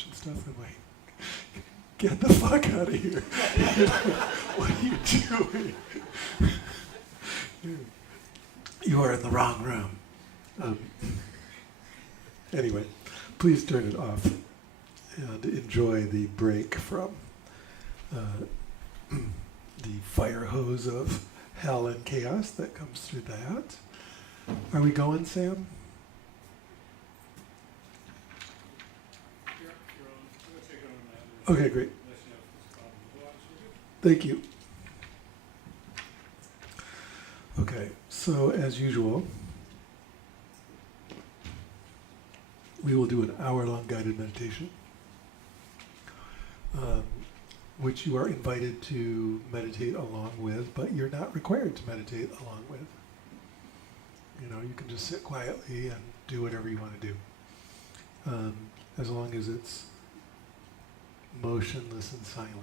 watching stuff. I'm like, get the fuck out of here. What are you doing? You are in the wrong room. Anyway, please turn it off and enjoy the break from the fire hose of hell and chaos that comes through that. Are we going, Sam? Okay, great. Thank you. Okay, so as usual, we will do an hour-long guided meditation, which you are invited to meditate along with, but you're not required to meditate along with. You know, you can just sit quietly and do whatever you want to do, as long as it's motionless and silent.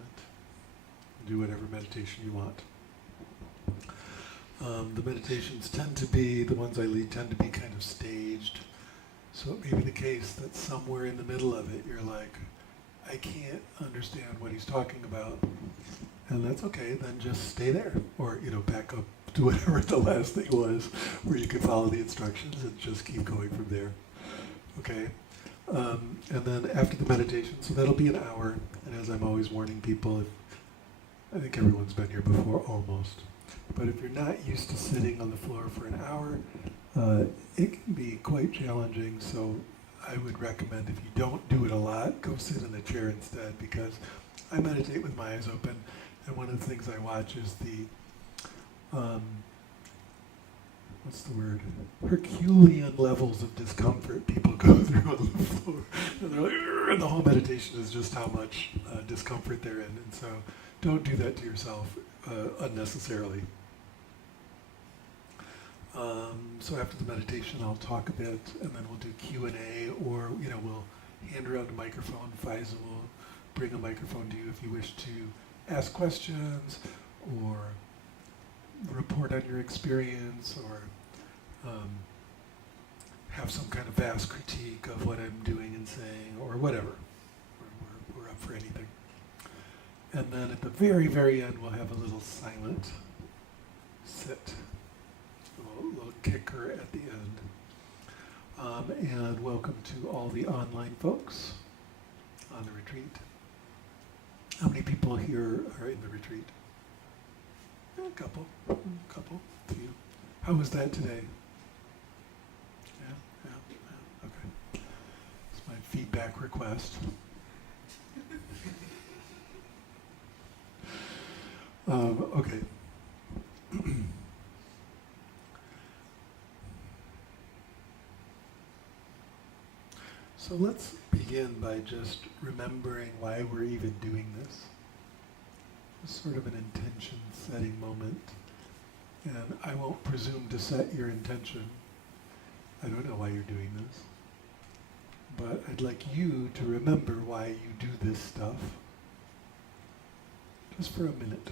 Do whatever meditation you want. The meditations tend to be, the ones I lead tend to be kind of staged. So it may be the case that somewhere in the middle of it, you're like, I can't understand what he's talking about. And that's okay, then just stay there. Or, you know, back up to whatever the last thing was, where you can follow the instructions and just keep going from there. Okay? And then after the meditation, so that'll be an hour. And as I'm always warning people, I think everyone's been here before, almost. But if you're not used to sitting on the floor for an hour, it can be quite challenging. So I would recommend, if you don't do it a lot, go sit in a chair instead, because I meditate with my eyes open. And one of the things I watch is the, what's the word? Herculean levels of discomfort people go through on the floor. And they're like, and the whole meditation is just how much discomfort they're in. And so don't do that to yourself unnecessarily. So after the meditation, I'll talk a bit, and then we'll do Q&A, or we'll hand around a microphone. Faiza will bring a microphone to you if you wish to ask questions, or report on your experience, or have some kind of vast critique of what I'm doing and saying, or whatever. We're up for anything. And then at the very, very end, we'll have a little silent sit, a little kicker at the end. And welcome to all the online folks on the retreat. How many people here are in the retreat? A couple, few. How was that today? Yeah, okay. It's my feedback request. Okay. So let's begin by just remembering why we're even doing this. It's sort of an intention-setting moment. And I won't presume to set your intention. I don't know why you're doing this. But I'd like you to remember why you do this stuff. Just for a minute.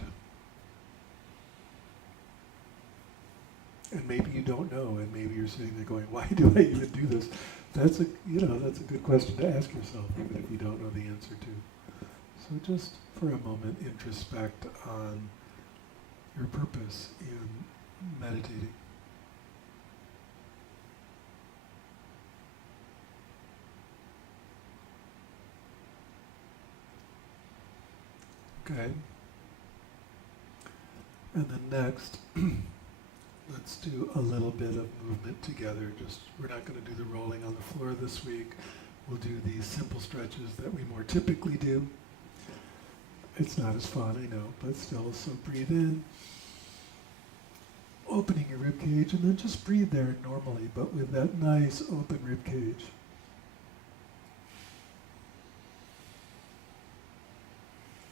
And maybe you don't know, and maybe you're sitting there going, why do I even do this? That's a good question to ask yourself, even if you don't know the answer to. So just for a moment, introspect on your purpose in meditating. Okay. And then next, let's do a little bit of movement together. We're not going to do the rolling on the floor this week. We'll do these simple stretches that we more typically do. It's not as fun, I know, but still. So breathe in, opening your rib cage, and then just breathe there normally, but with that nice open rib cage.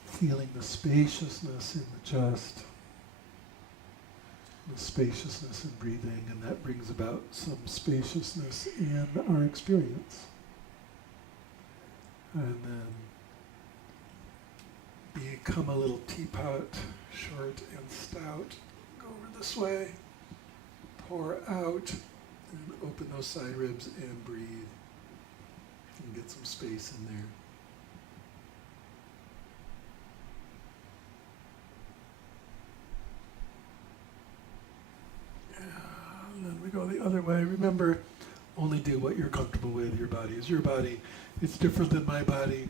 Feeling the spaciousness in the chest, the spaciousness in breathing, and that brings about some spaciousness in our experience. And then become a little teapot, short and stout. Go over this way, pour out, and open those side ribs and breathe. And get some space in there. other way. Remember, only do what you're comfortable with. Your body is your body. It's different than my body.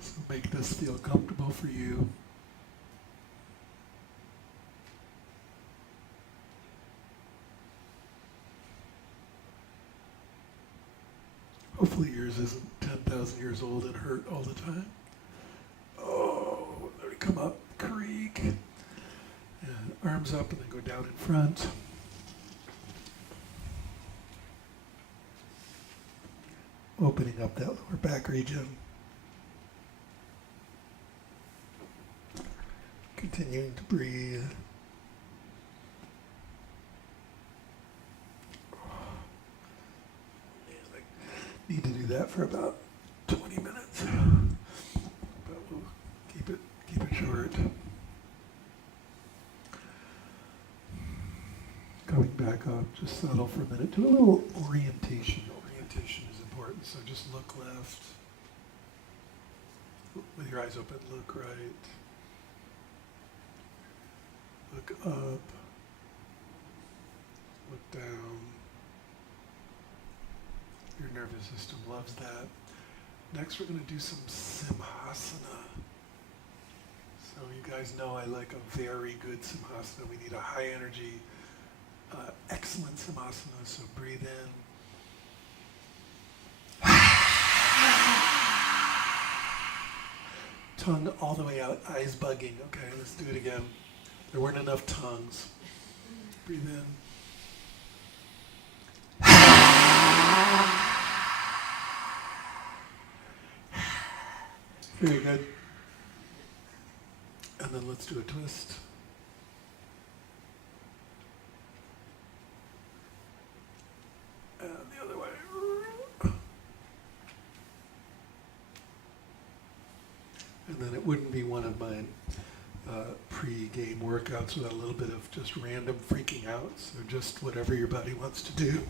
So make this feel comfortable for you. Hopefully yours isn't 10,000 years old and hurt all the time. Oh, let me come up, creak. And arms up and then go down in front. Opening up that lower back region. Continuing to breathe. Need to do that for about 20 minutes, but we'll keep it short. Coming back up, just settle for a minute. Do a little orientation. Orientation is important, so just look left. With your eyes open, look right. Look up. Look down. Your nervous system loves that. Next we're going to do some simhasana. So you guys know I like a very good simhasana. We need a high energy, excellent simhasana. So breathe in. Tongue all the way out, eyes bugging. Okay, let's do it again. There weren't enough tongues. Breathe in. Very good. And then let's do a twist. And the other way. And then it wouldn't be one of my pre-game workouts without a little bit of just random freaking out. So just whatever your body wants to do.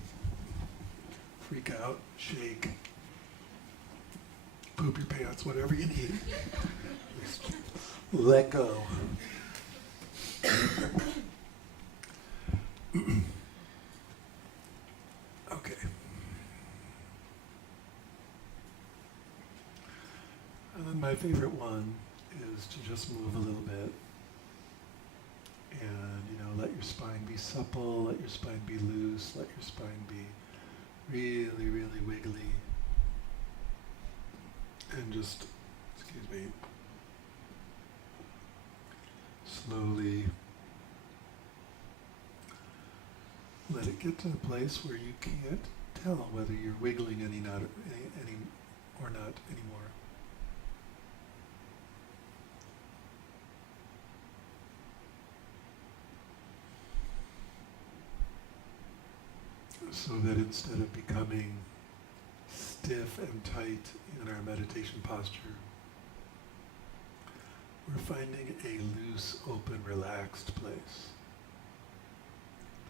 Freak out, shake, poop your pants, whatever you need. Just let go. Okay. And then my favorite one is to just move a little bit. And, let your spine be supple, let your spine be loose, let your spine be really, really wiggly. And just, slowly let it get to a place where you can't tell whether you're wiggling any or not anymore. So that instead of becoming stiff and tight in our meditation posture, we're finding a loose, open, relaxed place.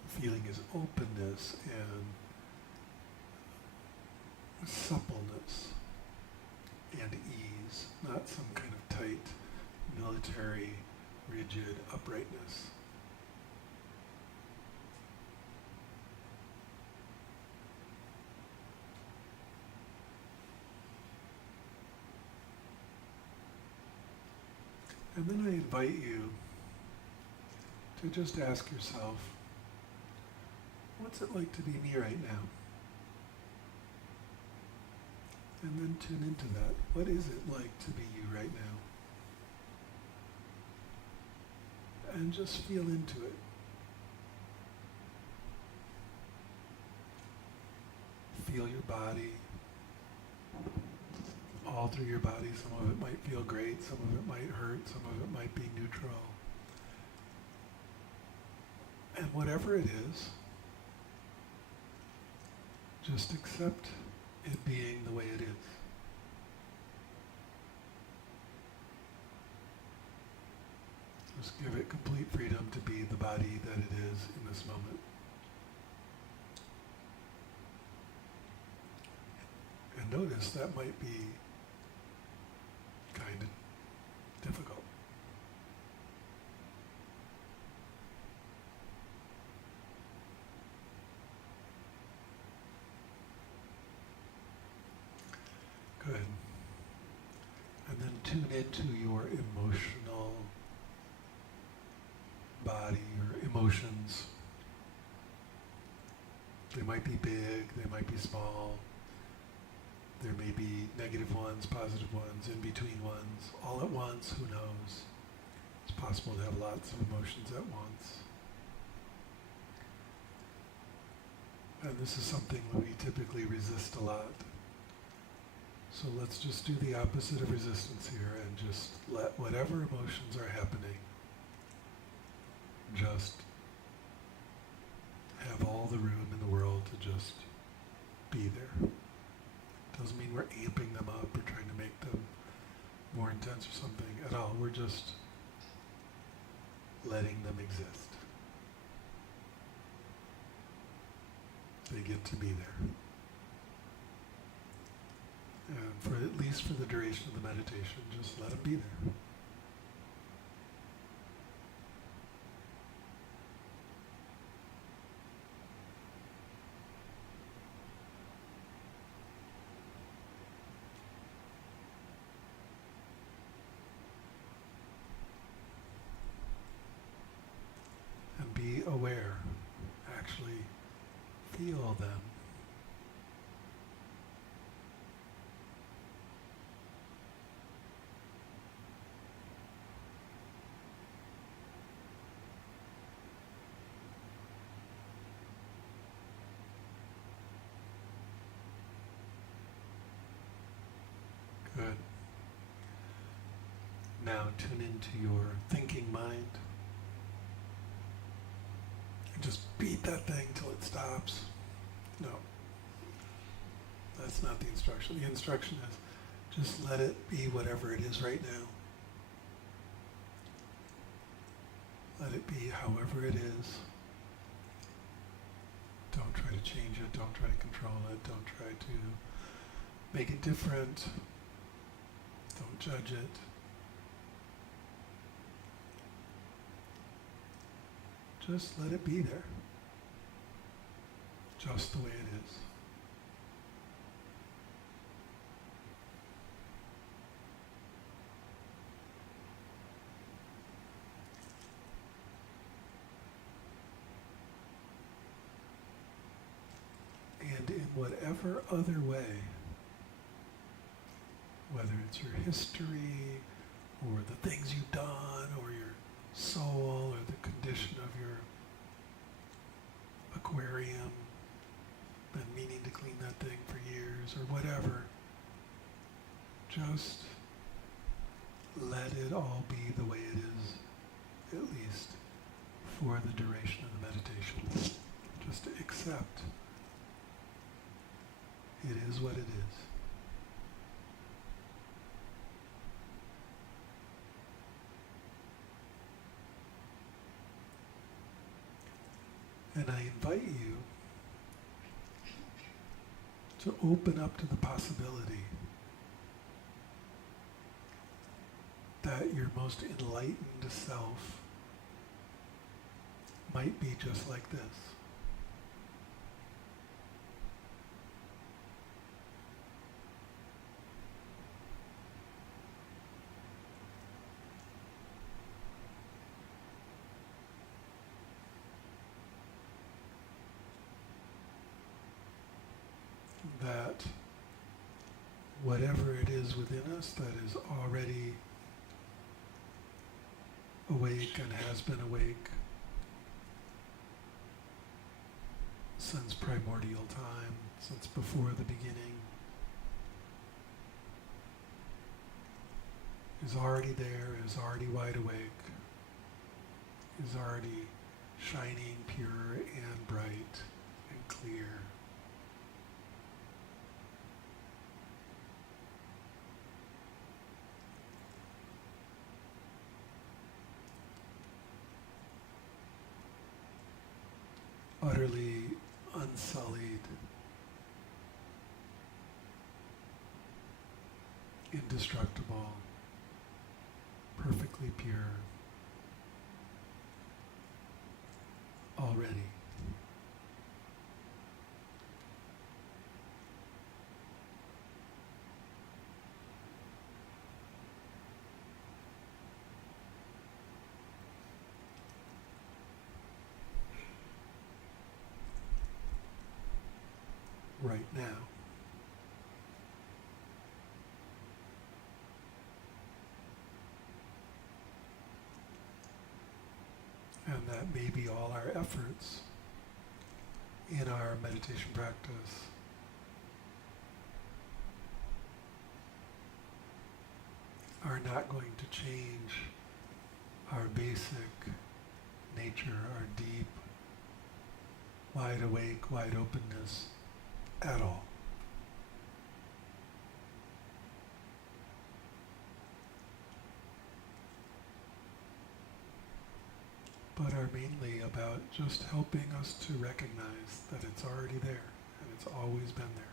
The feeling is openness and suppleness and ease, not some kind of tight, military, rigid uprightness. And then I invite you to just ask yourself, what's it like to be me right now? And then tune into that. What is it like to be you right now? And just feel into it. Feel your body. All through your body. Some of it might feel great, some of it might hurt, some of it might be neutral. And whatever it is, just accept it being the way it is. Just give it complete freedom to be the body that it is in this moment. And notice that might be kind of difficult. Good. And then tune into your emotional body, your emotions. They might be big, they might be small. There may be negative ones, positive ones, in between ones, all at once, who knows? It's possible to have lots of emotions at once. And this is something that we typically resist a lot. So let's just do the opposite of resistance here and just let whatever emotions are happening, just have all the room in the world to just be there. Doesn't mean we're amping them up or trying to make them more intense or something at all. We're just letting them exist. They get to be there. And for at least for the duration of the meditation, just let them be there. And be aware. Actually feel them. Good. Now tune into your thinking mind. And just beat that thing till it stops. No. That's not the instruction. The instruction is just let it be whatever it is right now. Let it be however it is. Don't try to change it. Don't try to control it. Don't try to make it different. Don't judge it. Just let it be there. Just the way it is. And in whatever other way, whether it's your history, or the things you've done, or your soul, or the condition of your aquarium, been meaning to clean that thing for years, or whatever, just let it all be the way it is, at least for the duration of the meditation. Just accept it is what it is. And I invite you to open up to the possibility that your most enlightened self might be just like this. That whatever it is within us that is already awake and has been awake since primordial time, since before the beginning, is already there, is already wide awake, is already shining, pure and bright and clear. Utterly unsullied, indestructible, perfectly pure, already. right now. And that may be all our efforts in our meditation practice are not going to change our basic nature, our deep, wide awake, wide openness at all. But are mainly about just helping us to recognize that it's already there and it's always been there.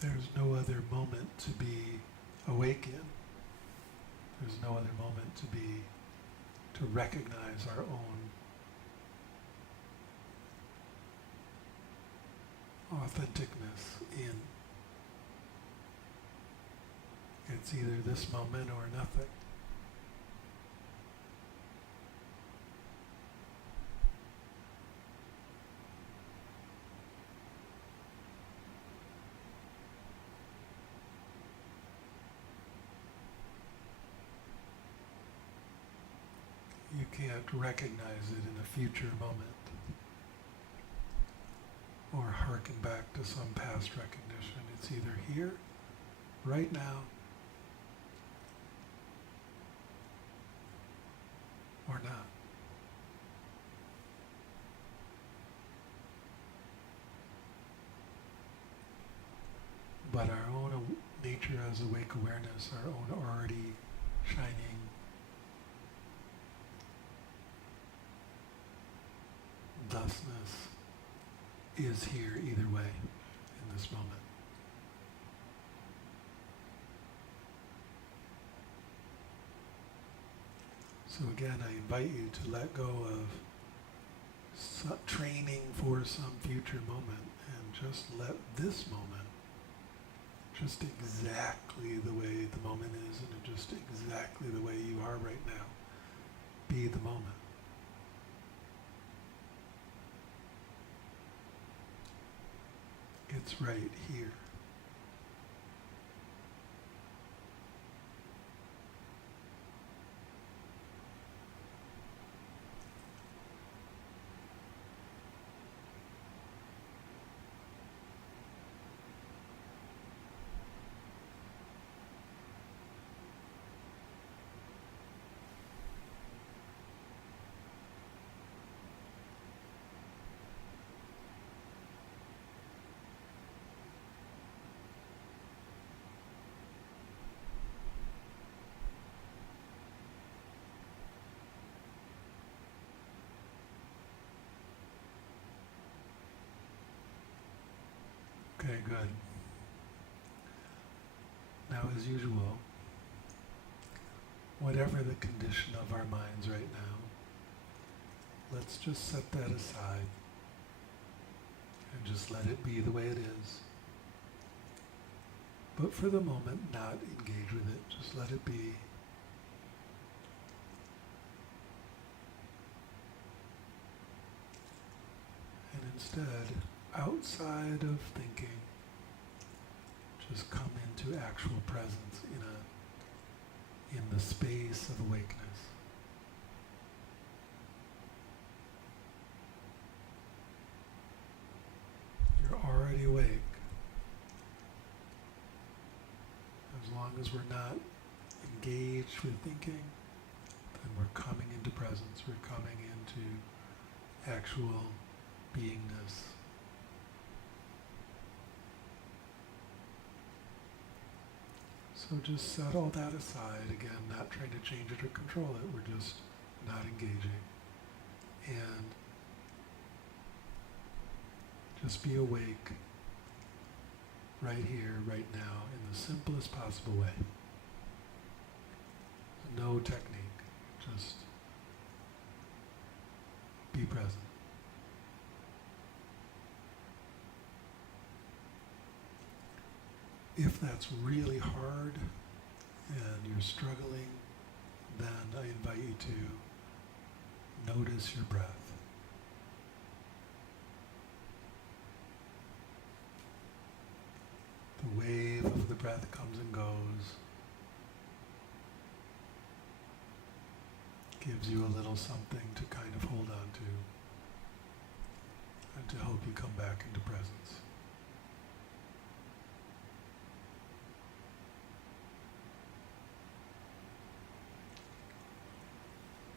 There's no other moment to be awake in. There's no other moment to recognize our own authenticness in. It's either this moment or nothing. You can't recognize it in a future moment or hearken back to some past recognition. It's either here, right now, or not. But our own nature as awake awareness, our own already shining thusness is here either way in this moment. So again, I invite you to let go of training for some future moment and just let this moment, just exactly the way the moment is and just exactly the way you are right now, be the moment. It's right here. Okay, good. Now, as usual, whatever the condition of our minds right now, let's just set that aside and just let it be the way it is. But for the moment, not engage with it. Just let it be. And instead, outside of thinking, just come into actual presence in the space of awakeness. You're already awake. As long as we're not engaged with thinking, and we're coming into presence, we're coming into actual beingness. So just set all that aside, again, not trying to change it or control it, we're just not engaging. And just be awake right here, right now, in the simplest possible way. No technique, just be present. If that's really hard and you're struggling, then I invite you to notice your breath. The wave of the breath comes and goes, gives you a little something to kind of hold on to and to help you come back into presence.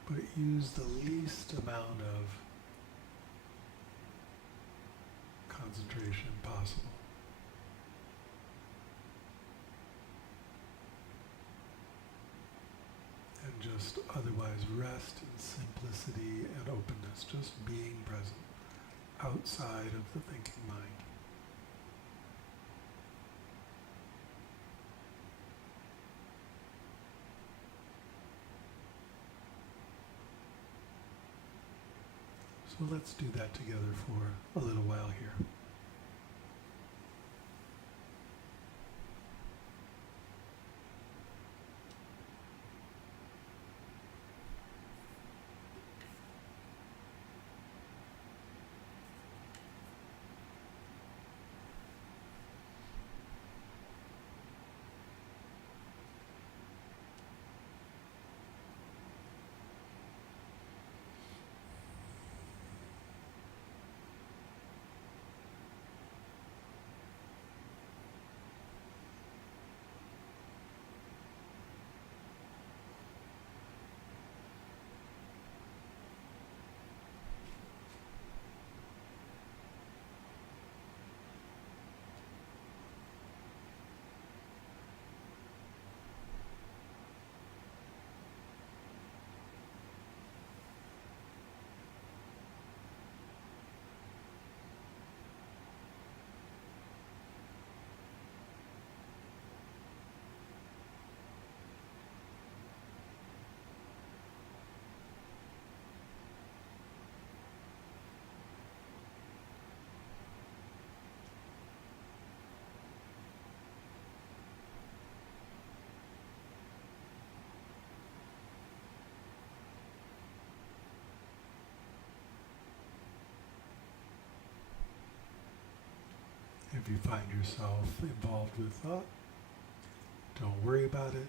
But use the least amount of concentration possible. And just otherwise rest in simplicity and openness, just being present outside of the thinking mind. So let's do that together for a little while here. If you find yourself involved with thought, don't worry about it.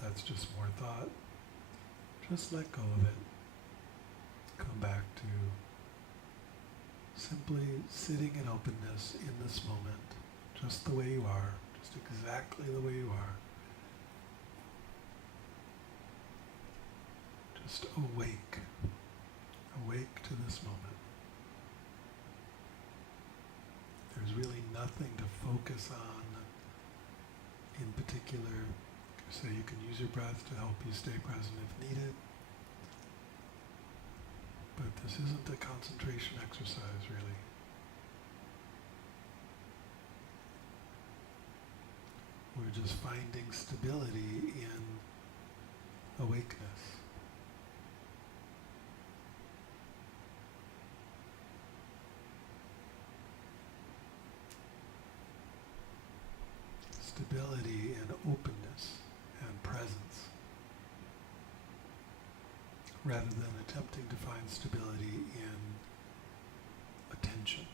That's just more thought. Just let go of it. Come back to simply sitting in openness in this moment, just the way you are, just exactly the way you are. Just awake to this moment. There's really nothing to focus on in particular. So you can use your breath to help you stay present if needed. But this isn't a concentration exercise, really. We're just finding stability in awakeness. Stability and openness and presence, rather than attempting to find stability in attention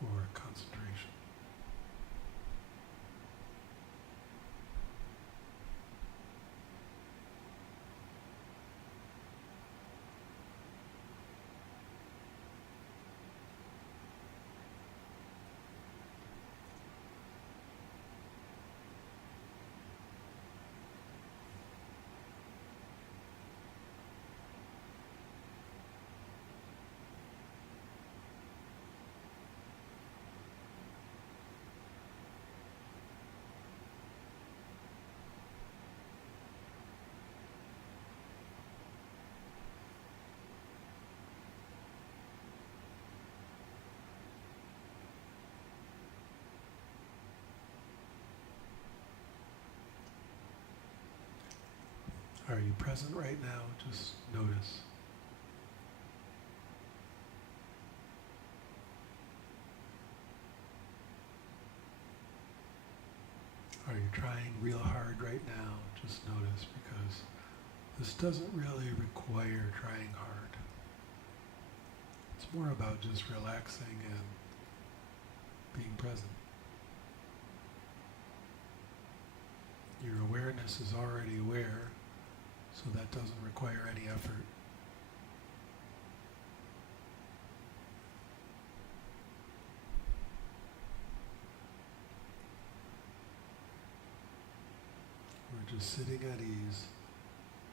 or concentration. Are you present right now? Just notice. Are you trying real hard right now? Just notice, because this doesn't really require trying hard. It's more about just relaxing and being present. Your awareness is already aware, so that doesn't require any effort. We're just sitting at ease,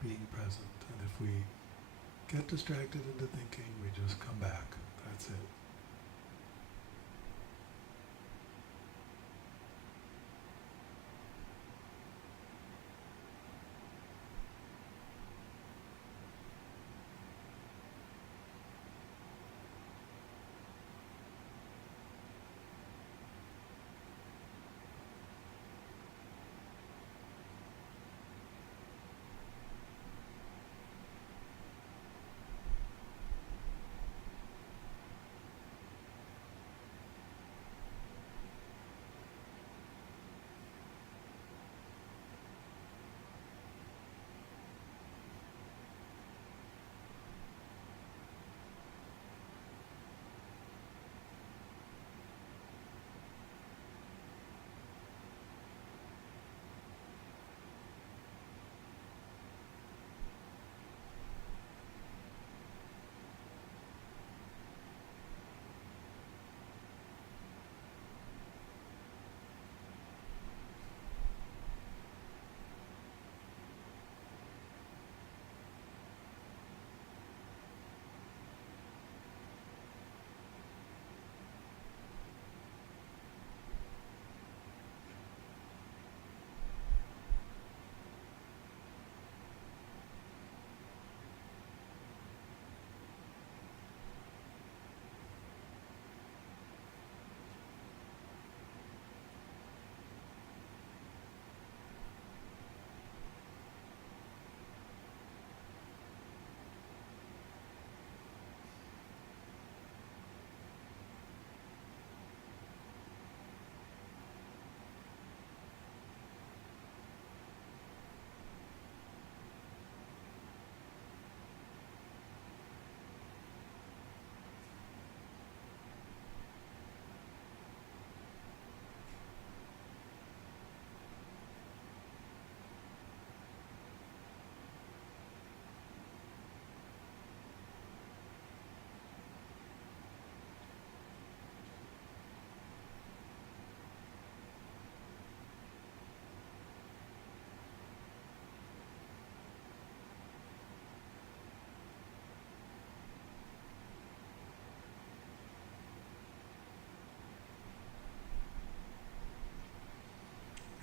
being present, and if we get distracted into thinking, we just come back. That's it.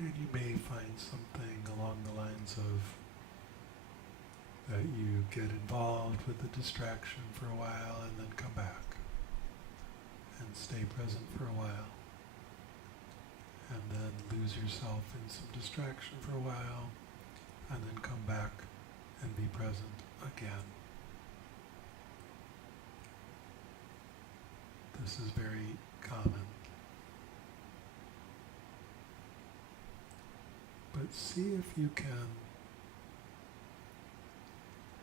And you may find something along the lines of that you get involved with the distraction for a while and then come back and stay present for a while, and then lose yourself in some distraction for a while and then come back and be present again. This is very common. But see if you can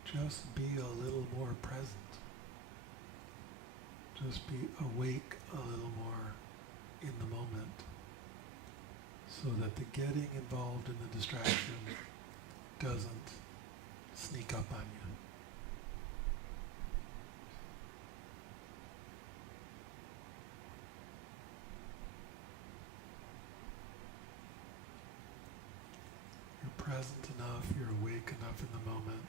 just be a little more present. Just be awake a little more in the moment, so that the getting involved in the distraction doesn't sneak up on you. Present enough, you're awake enough in the moment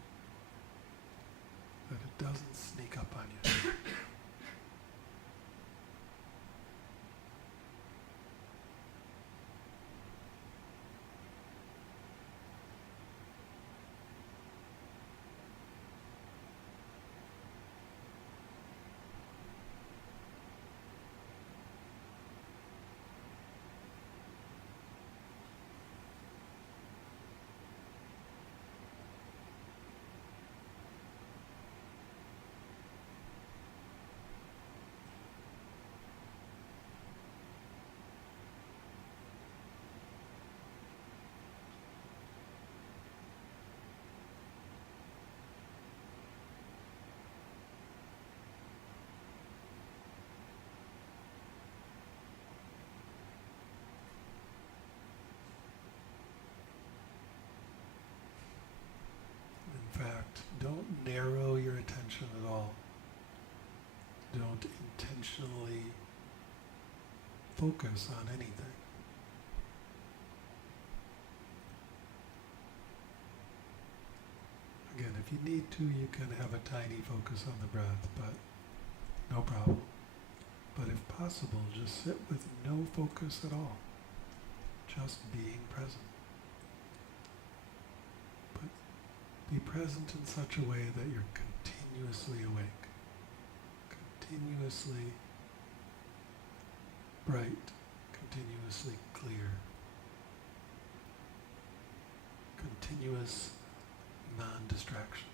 that it doesn't sneak up on you. intentionally focus on anything. Again, if you need to, you can have a tiny focus on the breath, but no problem. But if possible, just sit with no focus at all, just being present. But be present in such a way that you're continuously awake, continuously bright, continuously clear, continuous non-distraction.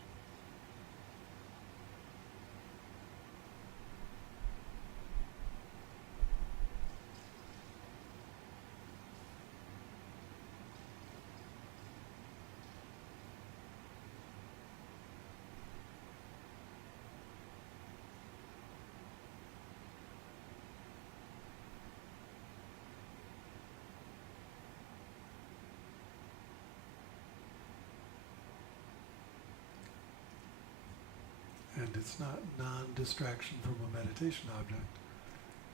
And it's not non-distraction from a meditation object,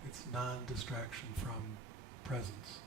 it's non-distraction from presence.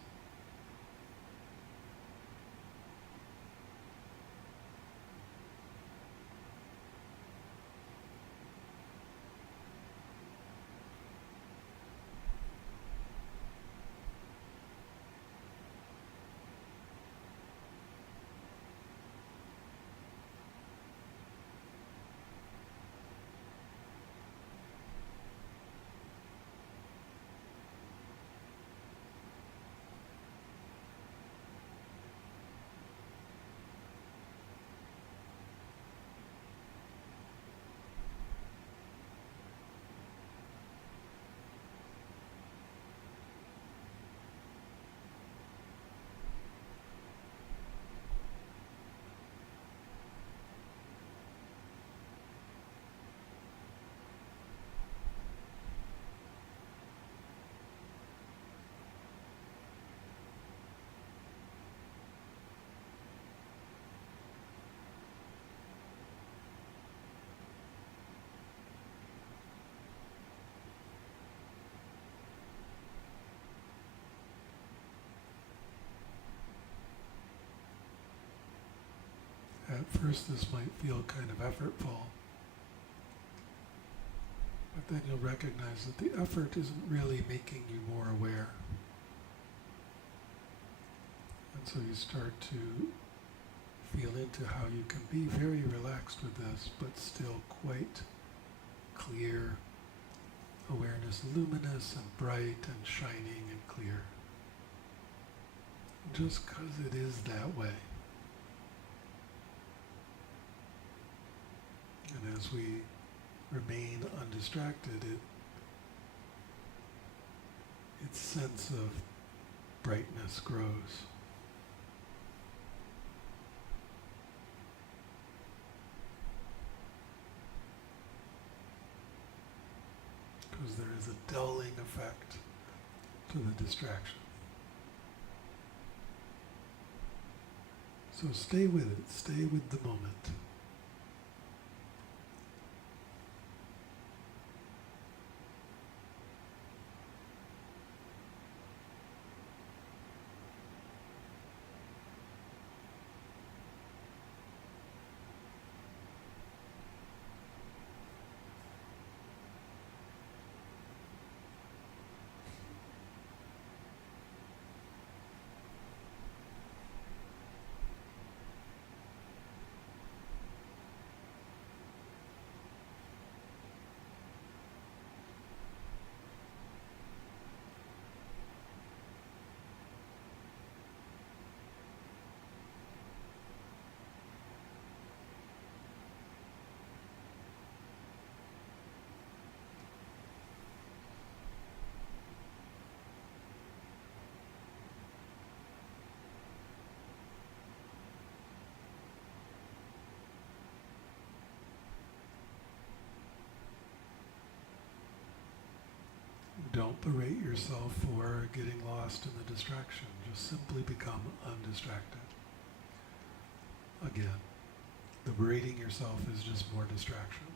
At first this might feel kind of effortful, but then you'll recognize that the effort isn't really making you more aware. And so you start to feel into how you can be very relaxed with this, but still quite clear, awareness luminous and bright and shining and clear. Just because it is that way. And as we remain undistracted, its sense of brightness grows. Because there is a dulling effect to the distraction. So stay with it, stay with the moment. Don't berate yourself for getting lost in the distraction. Just simply become undistracted. Again, the berating yourself is just more distraction.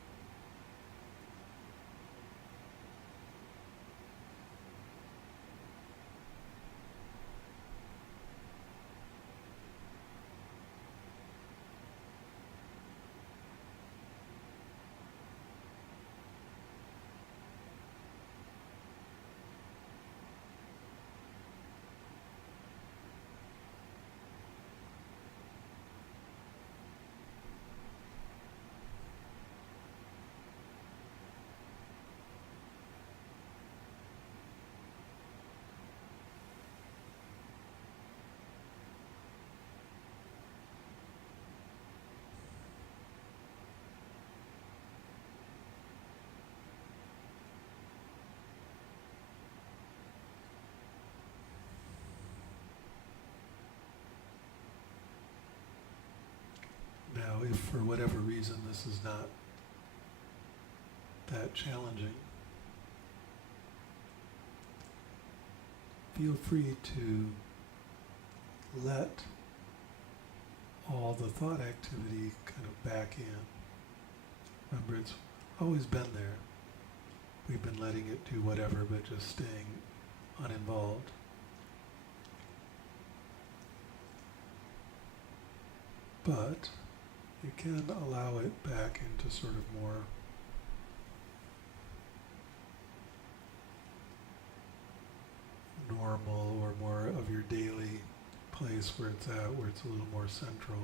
if for whatever reason this is not that challenging, feel free to let all the thought activity kind of back in. Remember, it's always been there. We've been letting it do whatever, but just staying uninvolved. But you can allow it back into sort of more normal or more of your daily place where it's at, where it's a little more central.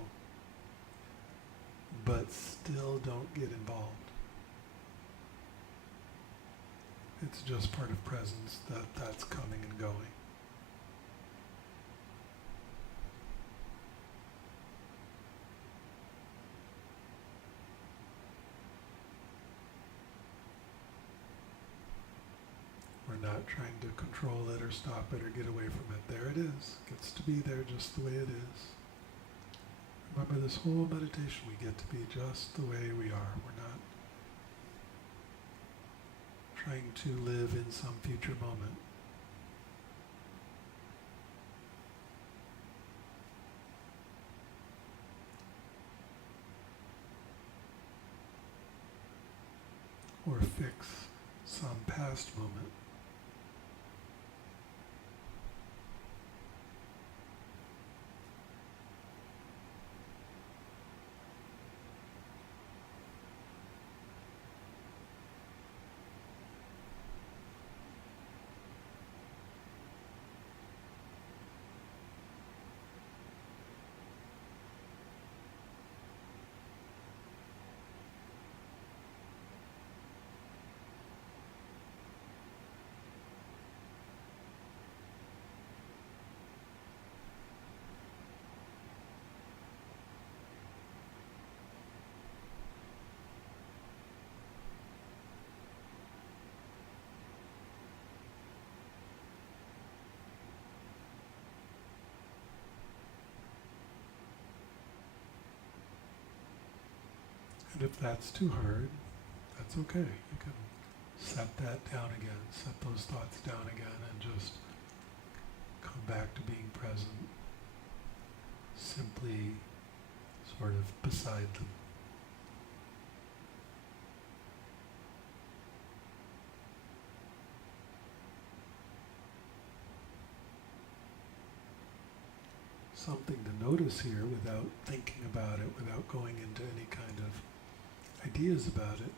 But still don't get involved. It's just part of presence that's coming and going. We're not trying to control it or stop it or get away from it. There it is. It gets to be there just the way it is. Remember, this whole meditation, we get to be just the way we are. We're not trying to live in some future moment. Or fix some past moment. And if that's too hard, that's okay. You can set that down again, set those thoughts down again, and just come back to being present, simply sort of beside them. Something to notice here without thinking about it, without going into any kind of ideas about it.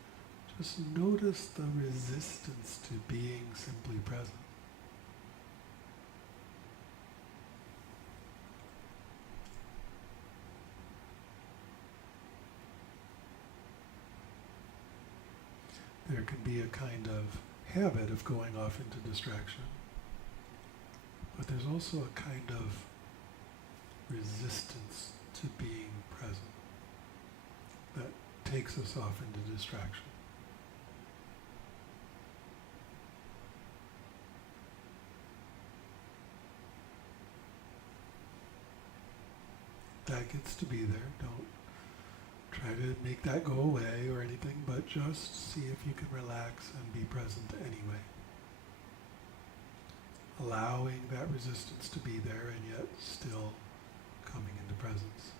Just notice the resistance to being simply present. There can be a kind of habit of going off into distraction, but there's also a kind of resistance to being present that takes us off into distraction. That gets to be there. Don't try to make that go away or anything, but just see if you can relax and be present anyway. Allowing that resistance to be there and yet still coming into presence.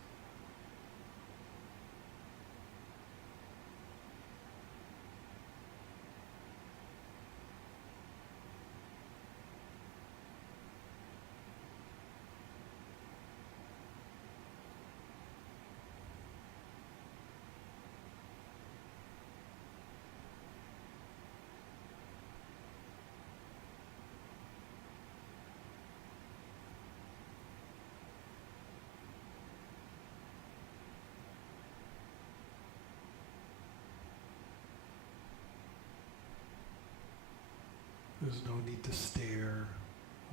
There's no need to stare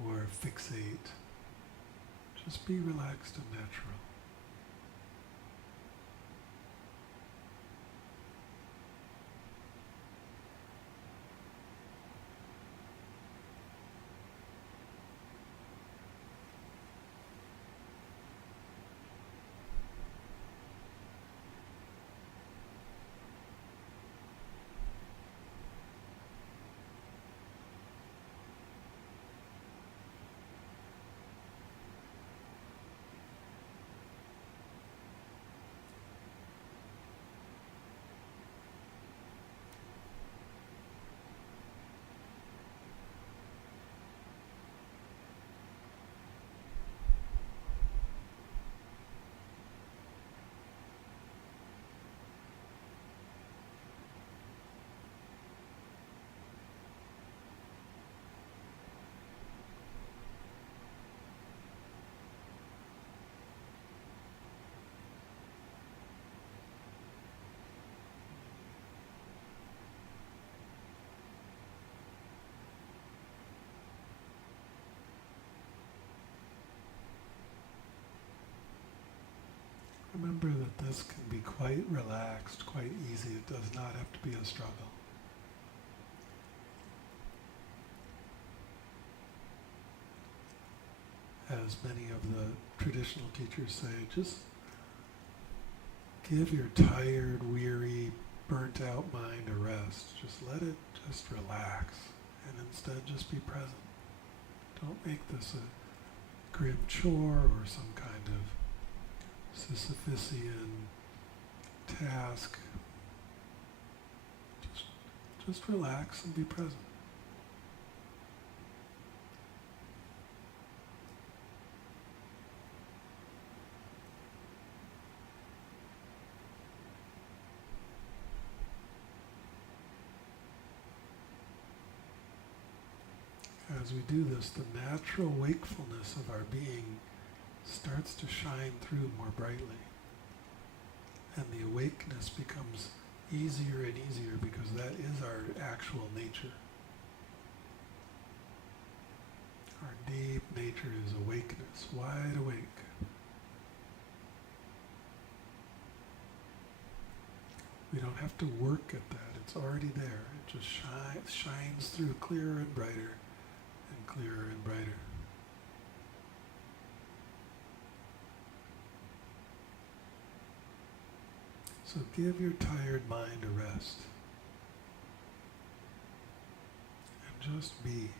or fixate. Just be relaxed and natural. quite relaxed, quite easy. It does not have to be a struggle. As many of the traditional teachers say, just give your tired, weary, burnt out mind a rest. Just let it just relax, and instead just be present. Don't make this a grim chore or some kind of Sisyphusian task. Just relax and be present. As we do this, the natural wakefulness of our being starts to shine through more brightly. And the awakeness becomes easier and easier because that is our actual nature. Our deep nature is awakeness, wide awake. We don't have to work at that. It's already there. It just shines through clearer and brighter and clearer and brighter. So give your tired mind a rest. And just be.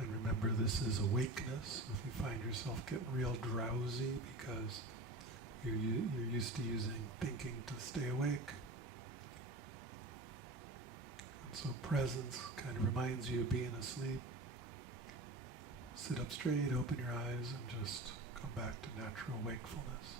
And remember, this is awakeness. If you find yourself getting real drowsy because you're used to using thinking to stay awake. And so presence kind of reminds you of being asleep. Sit up straight, open your eyes, and just come back to natural wakefulness.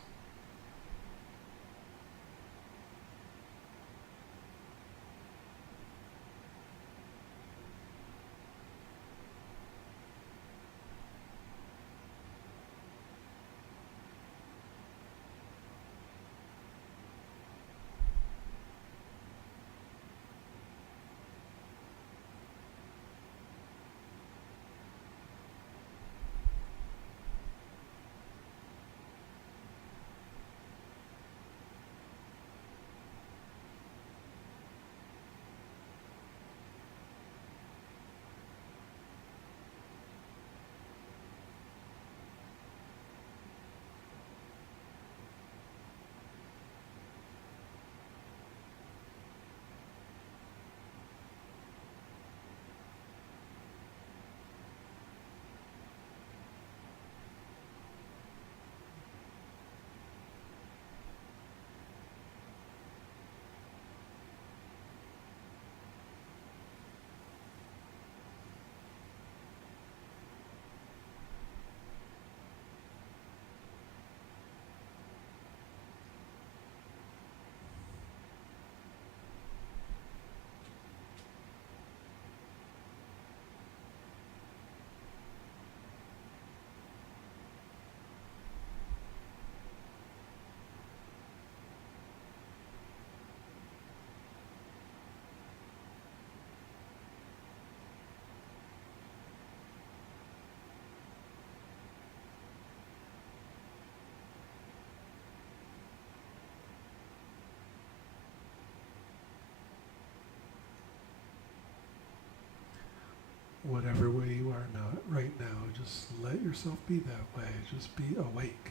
whatever way you are now, right now, just let yourself be that way. Just be awake.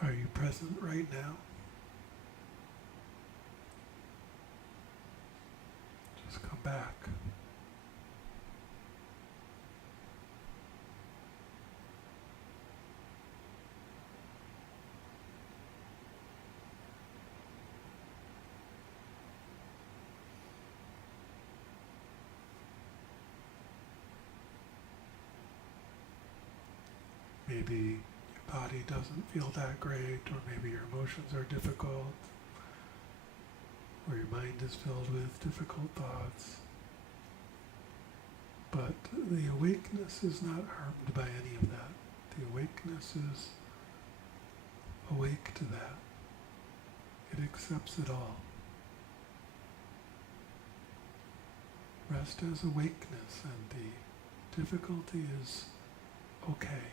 Are you present right now? Just come back. Maybe your body doesn't feel that great, or maybe your emotions are difficult, or your mind is filled with difficult thoughts. But the awakeness is not harmed by any of that. The awakeness is awake to that. It accepts it all. Rest as awakeness, and the difficulty is okay.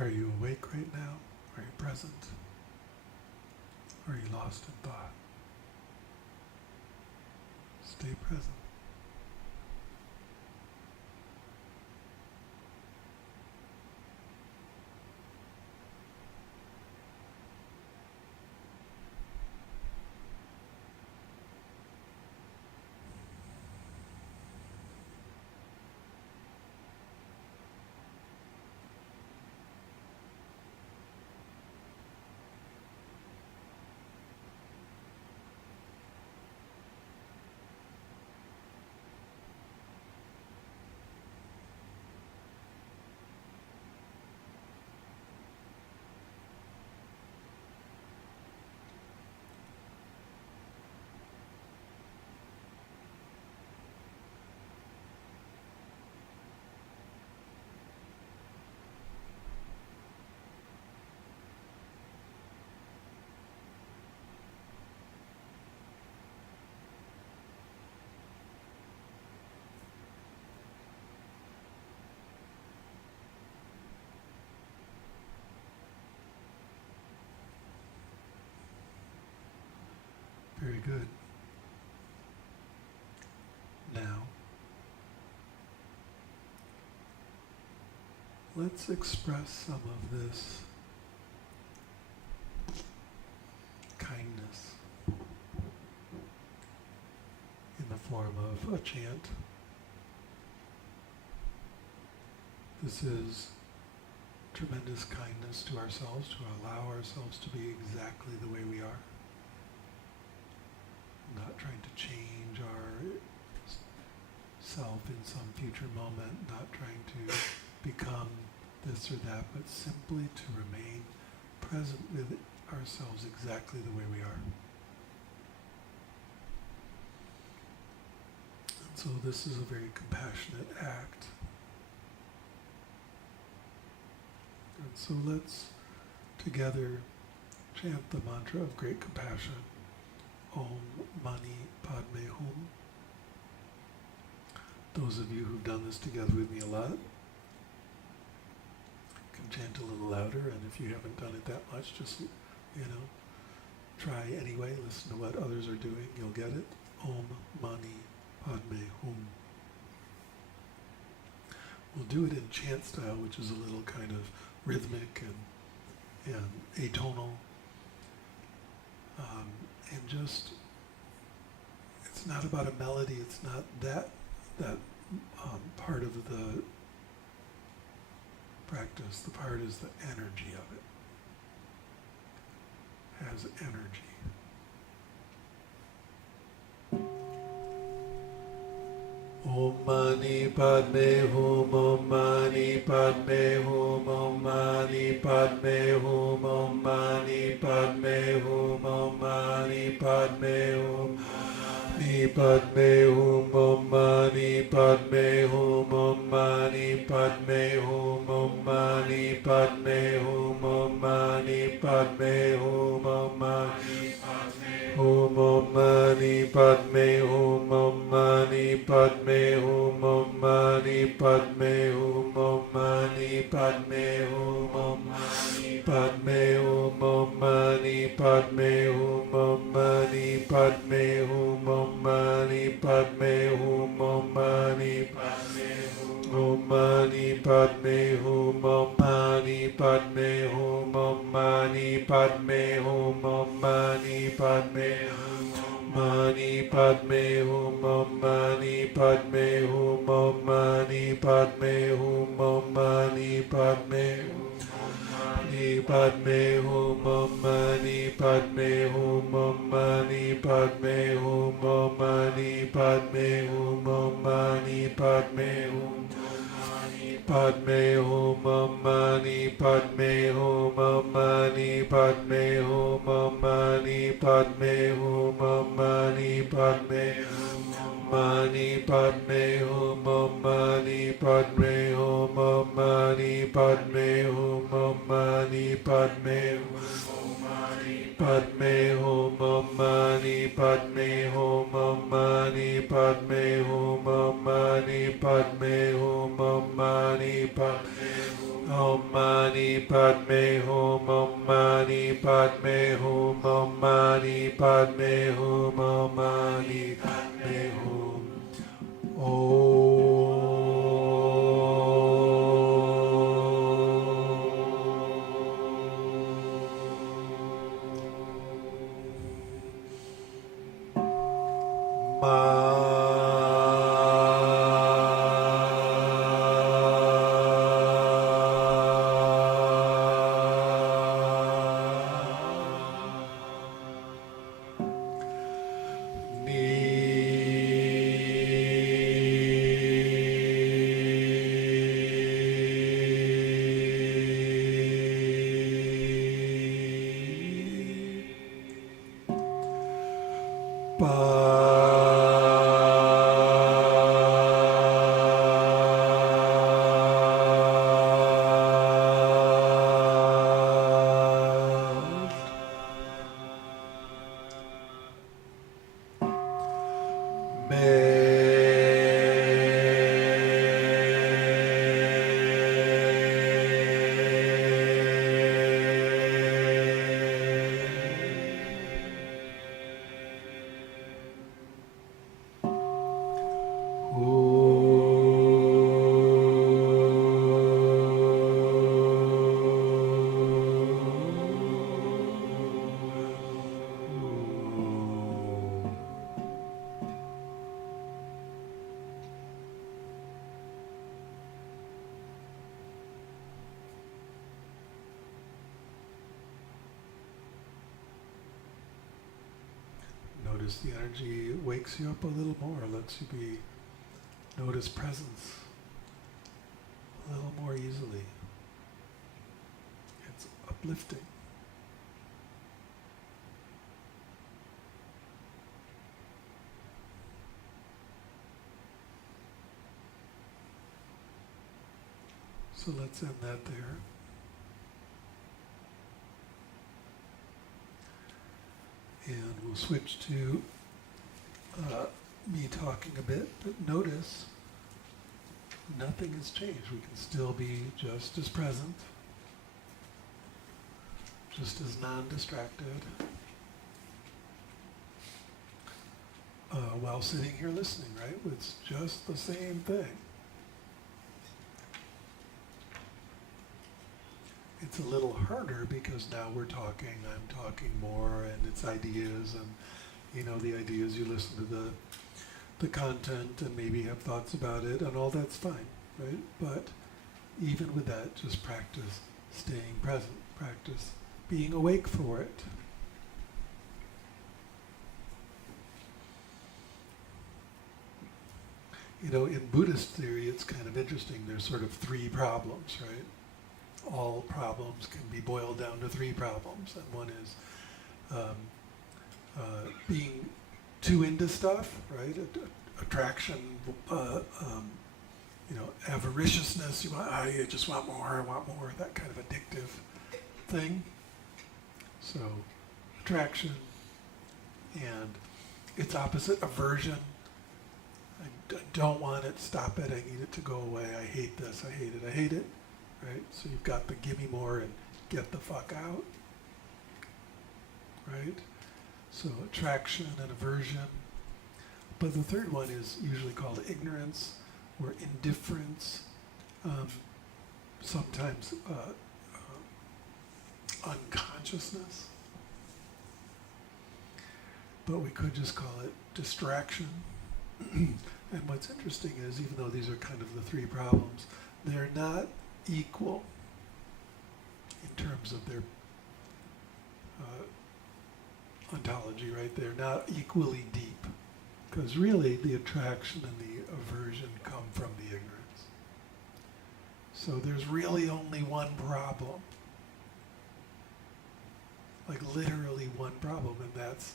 Are you awake right now? Are you present? Or are you lost in thought? Stay present. Very good. Now, let's express some of this kindness in the form of a chant. This is tremendous kindness to ourselves, to allow ourselves to be exactly the way we are. Not trying to change our self in some future moment, not trying to become this or that, but simply to remain present with ourselves exactly the way we are. And so this is a very compassionate act. And so let's together chant the mantra of great compassion, Om Mani Padme Hum. Those of you who've done this together with me a lot can chant a little louder, and if you haven't done it that much, just, try anyway, listen to what others are doing, you'll get it. Om Mani Padme Hum. We'll do it in chant style, which is a little kind of rhythmic and atonal. And just, it's not about a melody, it's not that part of the practice. The part is the energy of it. Has energy. Om Mani Padme Hum, Om Mani Padme Hum, Om Mani Padme Hum, Om Mani Padme Hum, Om Mani Padme Hum, Mani Padme Hum, Om Mani Padme Hum, Om Mani Padme Hum, Om Mani Padme Hum, Om Mani Padme Hum, Om Mani Hum, Om Mani Padme Hum, Om Mani Padme Hum, Om Mani Padme Hum, Om Mani Padme Hum, Om Mani Padme Hum, Om Mani Padme Hum, Om Mani Padme Hum, Om Mani Padme Hum, Om Mani Padme Hum, Om Mani Padme Hum, Om Mani Padme Hum, Om Mani Padme Hum, Om Mani Padme Hum, Mani Padme Hum, Om Mani Padme Hum, Om Mani Padme Hum, Om Mani Padme Hum, Mani Padme Hum, Om Mani Padme Hum, Om Mani Padme Hum, Om Mani Padme Hum, Om Mani Padme Hum, Padme Hum, Om Mani Padme Hum, Om Mani Padme Hum, Om Mani Padme Hum, Om Mani Padme Hum, Mani Padme Hum, Om Mani Padme Hum, Om Mani Padme Hum, Om Mani Padme Hum, Padme Hum, Om Mani Padme Hum, Om Mani Padme Hum, Om Mani Padme Hum, Om Mani Padme Hum, Om Mani Padme Hum, Om Mani Padme Hum, Om Mani Padme Hum, Om Mani Padme Hum. Notice the energy wakes you up a little more, lets you notice presence a little more easily. It's uplifting. So let's end that there. we'll switch to me talking a bit, but notice nothing has changed. We can still be just as present, just as non-distracted, while sitting here listening, right? It's just the same thing. It's a little harder because now we're talking, I'm talking more, and it's ideas, and the ideas, you listen to the content and maybe have thoughts about it, and all that's fine, right? But even with that, just practice staying present, practice being awake for it. In Buddhist theory, it's kind of interesting. There's sort of three problems, right? All problems can be boiled down to three problems, and one is being too into stuff, right? Attraction, avariciousness. I just want more. I want more. That kind of addictive thing. So, attraction, and its opposite, aversion. I don't want it. Stop it. I need it to go away. I hate this. I hate it. I hate it. Right? So you've got the give me more and get the fuck out. Right? So attraction and aversion. But the third one is usually called ignorance or indifference, sometimes unconsciousness. But we could just call it distraction. And what's interesting is, even though these are kind of the three problems, they're not equal in terms of their ontology, right? They're not equally deep, because really the attraction and the aversion come from the ignorance. So there's really only one problem, like literally one problem, and that's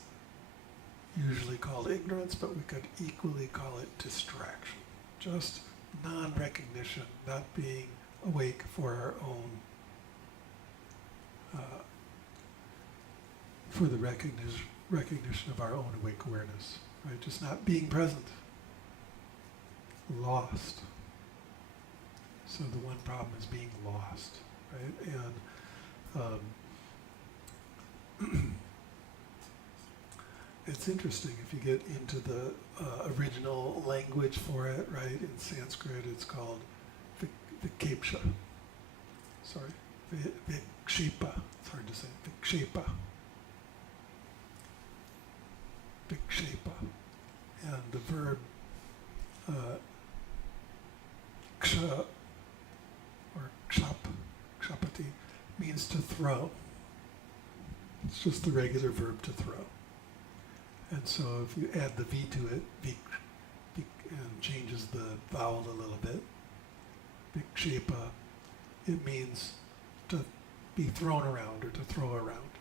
usually called ignorance, but we could equally call it distraction. Just non-recognition, not being awake for our own, for the recognition of our own awake awareness, right? Just not being present, lost. So the one problem is being lost, right? And it's interesting if you get into the original language for it, right? In Sanskrit, it's called vikshepa. Sorry, vikshepa. It's hard to say. Vikshepa. Vikshepa. And the verb ksha or kshapati means to throw. It's just the regular verb to throw. And so if you add the V to it, and changes the vowel a little bit, vikshepa, it means to be thrown around or to throw around.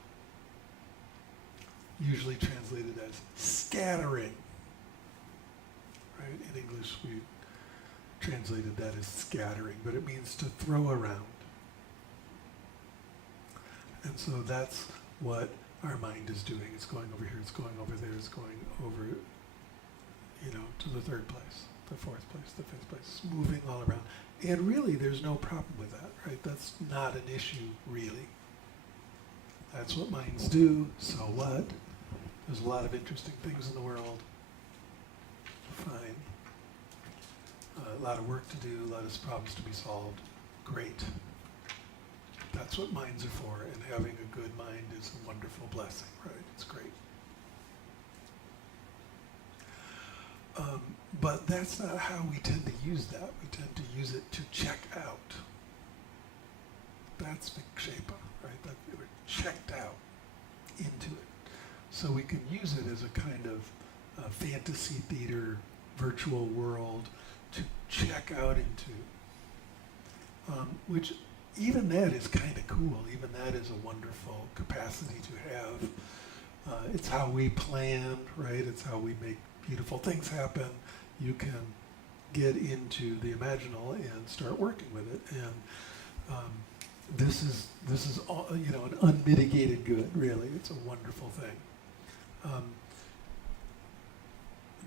Usually translated as scattering. Right? In English we translated that as scattering, but it means to throw around. And so that's what our mind is doing. It's going over here, it's going over there, it's going over, to the third place, the fourth place, the fifth place. It's moving all around. And really, there's no problem with that, right? That's not an issue, really. That's what minds do, so what? There's a lot of interesting things in the world. Fine. A lot of work to do, a lot of problems to be solved. Great. That's what minds are for, and having a good mind is a wonderful blessing, right? It's great. But that's not how we tend to use that. We tend to use it to check out. That's vikshepa, right? That we're checked out into it. So we can use it as a kind of fantasy theater, virtual world to check out into, which even that is kind of cool. Even that is a wonderful capacity to have. It's how we plan, right? It's how we make beautiful things happen. You can get into the imaginal and start working with it. And this is all, an unmitigated good, really. It's a wonderful thing. Um,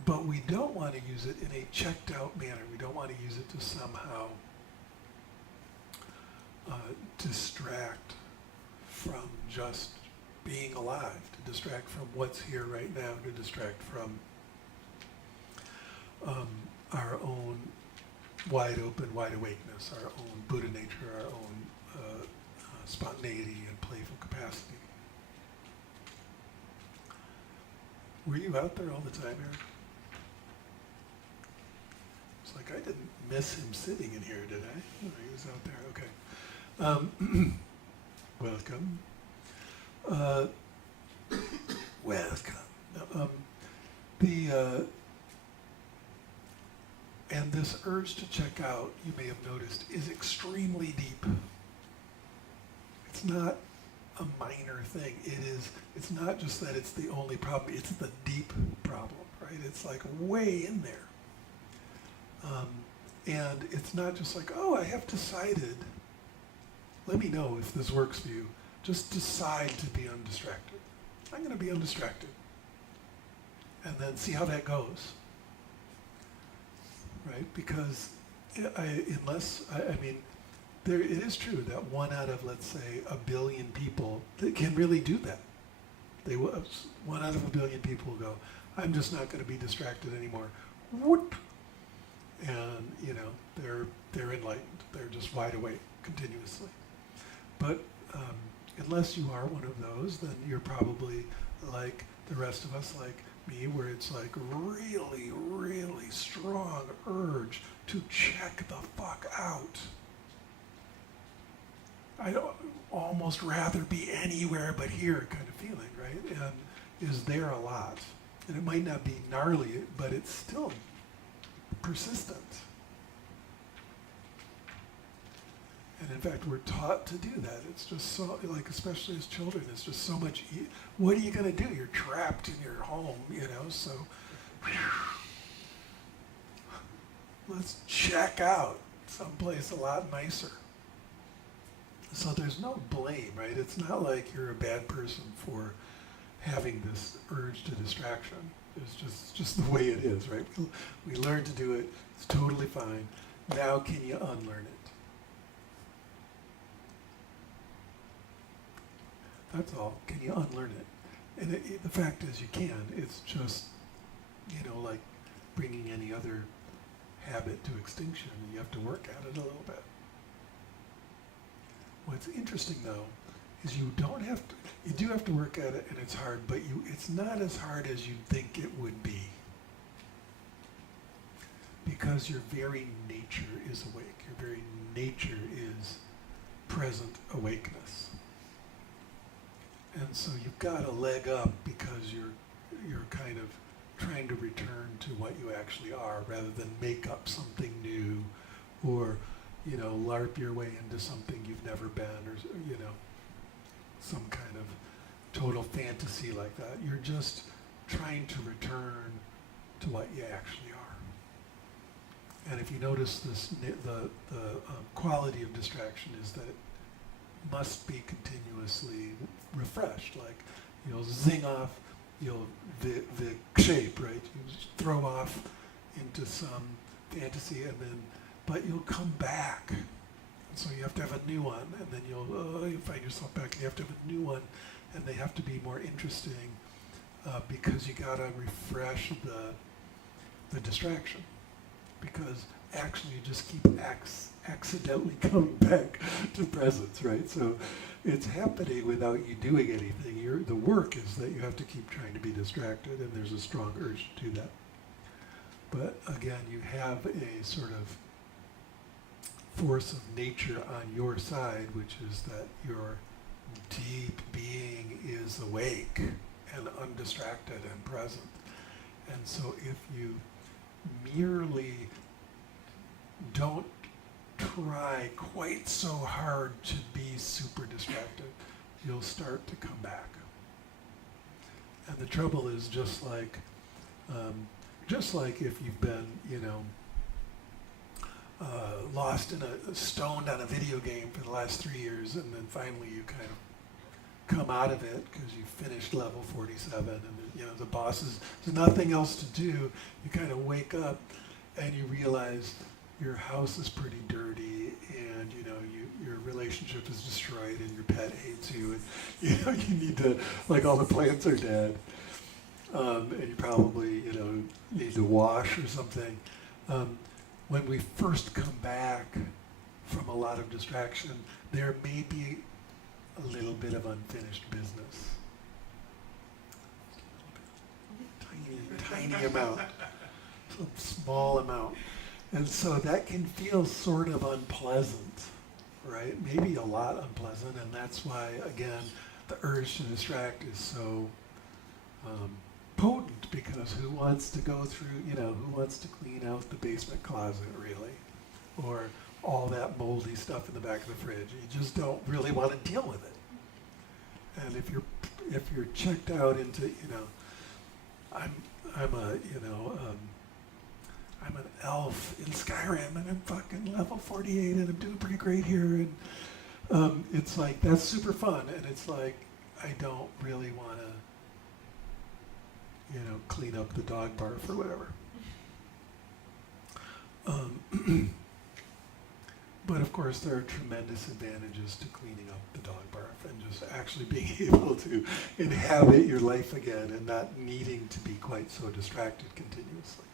but we don't want to use it in a checked out manner. We don't want to use it to somehow distract from just being alive, to distract from what's here right now, to distract from our own wide open, wide awakeness, our own Buddha nature, our own spontaneity and playful capacity. Were you out there all the time, Eric? It's like I didn't miss him sitting in here, did I? No, he was out there, okay. Welcome. Welcome. And this urge to check out, you may have noticed, is extremely deep. It's not a minor thing. It's not just that it's the only problem, it's the deep problem, right? It's like way in there. And it's not just like, oh, I have decided, let me know if this works for you. Just decide to be undistracted. I'm going to be undistracted. And then see how that goes. Right? Because I mean, it is true that 1 out of, let's say, 1 billion people that can really do that. 1 out of 1 billion people will go, I'm just not going to be distracted anymore. Whoop! And, you know, they're enlightened. They're just wide awake continuously. But unless you are one of those, then you're probably like the rest of us, like me, where it's like really, really strong urge to check the fuck out. I'd almost rather be anywhere but here kind of feeling, right? And is there a lot. And it might not be gnarly, but it's still persistent. And in fact, we're taught to do that. It's just so, like, especially as children, it's just so much, what are you going to do? You're trapped in your home, you know, so let's check out someplace a lot nicer. So there's no blame, right? It's not like you're a bad person for having this urge to distraction. It's just the way it is, right? We learn to do it. It's totally fine. Now can you unlearn it? That's all. Can you unlearn it? And the fact is you can. It's just, you know, like bringing any other habit to extinction. You have to work at it a little bit. What's interesting, though, is you do have to work at it, and it's hard, but it's not as hard as you think it would be. Because your very nature is awake. Your very nature is present awakeness. And so you've got a leg up because you're kind of trying to return to what you actually are rather than make up something new or, you know, LARP your way into something you've never been or, you know, some kind of total fantasy like that. You're just trying to return to what you actually are. And if you notice this, the quality of distraction is that it must be continuously refreshed. Like you'll zing off, you'll vikshepa, right? You just throw off into some fantasy, and then, but you'll come back. And so you have to have a new one, and then you'll find yourself back, and you have to have a new one, and they have to be more interesting because you gotta refresh the distraction. Because actually you just keep accidentally coming back to presence, right? So it's happening without you doing anything. The work is that you have to keep trying to be distracted, and there's a strong urge to do that. But again, you have a sort of force of nature on your side, which is that your deep being is awake and undistracted and present. And so if you merely don't try quite so hard to be super distracted, you'll start to come back. And the trouble is just like if you've been, you know, lost in stoned on a video game for the last 3 years, and then finally you kind of come out of it because you finished level 47 and the boss is, there's nothing else to do. You kind of wake up and you realize your house is pretty dirty and your relationship is destroyed and your pet hates you and you need to, like, all the plants are dead. And you probably, need to wash or something. When we first come back from a lot of distraction, there may be a little bit of unfinished business. Tiny amount, some small amount. And so that can feel sort of unpleasant, right? Maybe a lot unpleasant, and that's why, again, the urge to distract is so potent, because who wants to go through, who wants to clean out the basement closet, really? Or all that moldy stuff in the back of the fridge. You just don't really want to deal with it. And if you're checked out into, I'm an elf in Skyrim and I'm fucking level 48 and I'm doing pretty great here, and it's like, that's super fun, and it's like, I don't really want to clean up the dog barf or whatever. But of course there are tremendous advantages to cleaning up the dog barf and just actually being able to inhabit your life again and not needing to be quite so distracted continuously.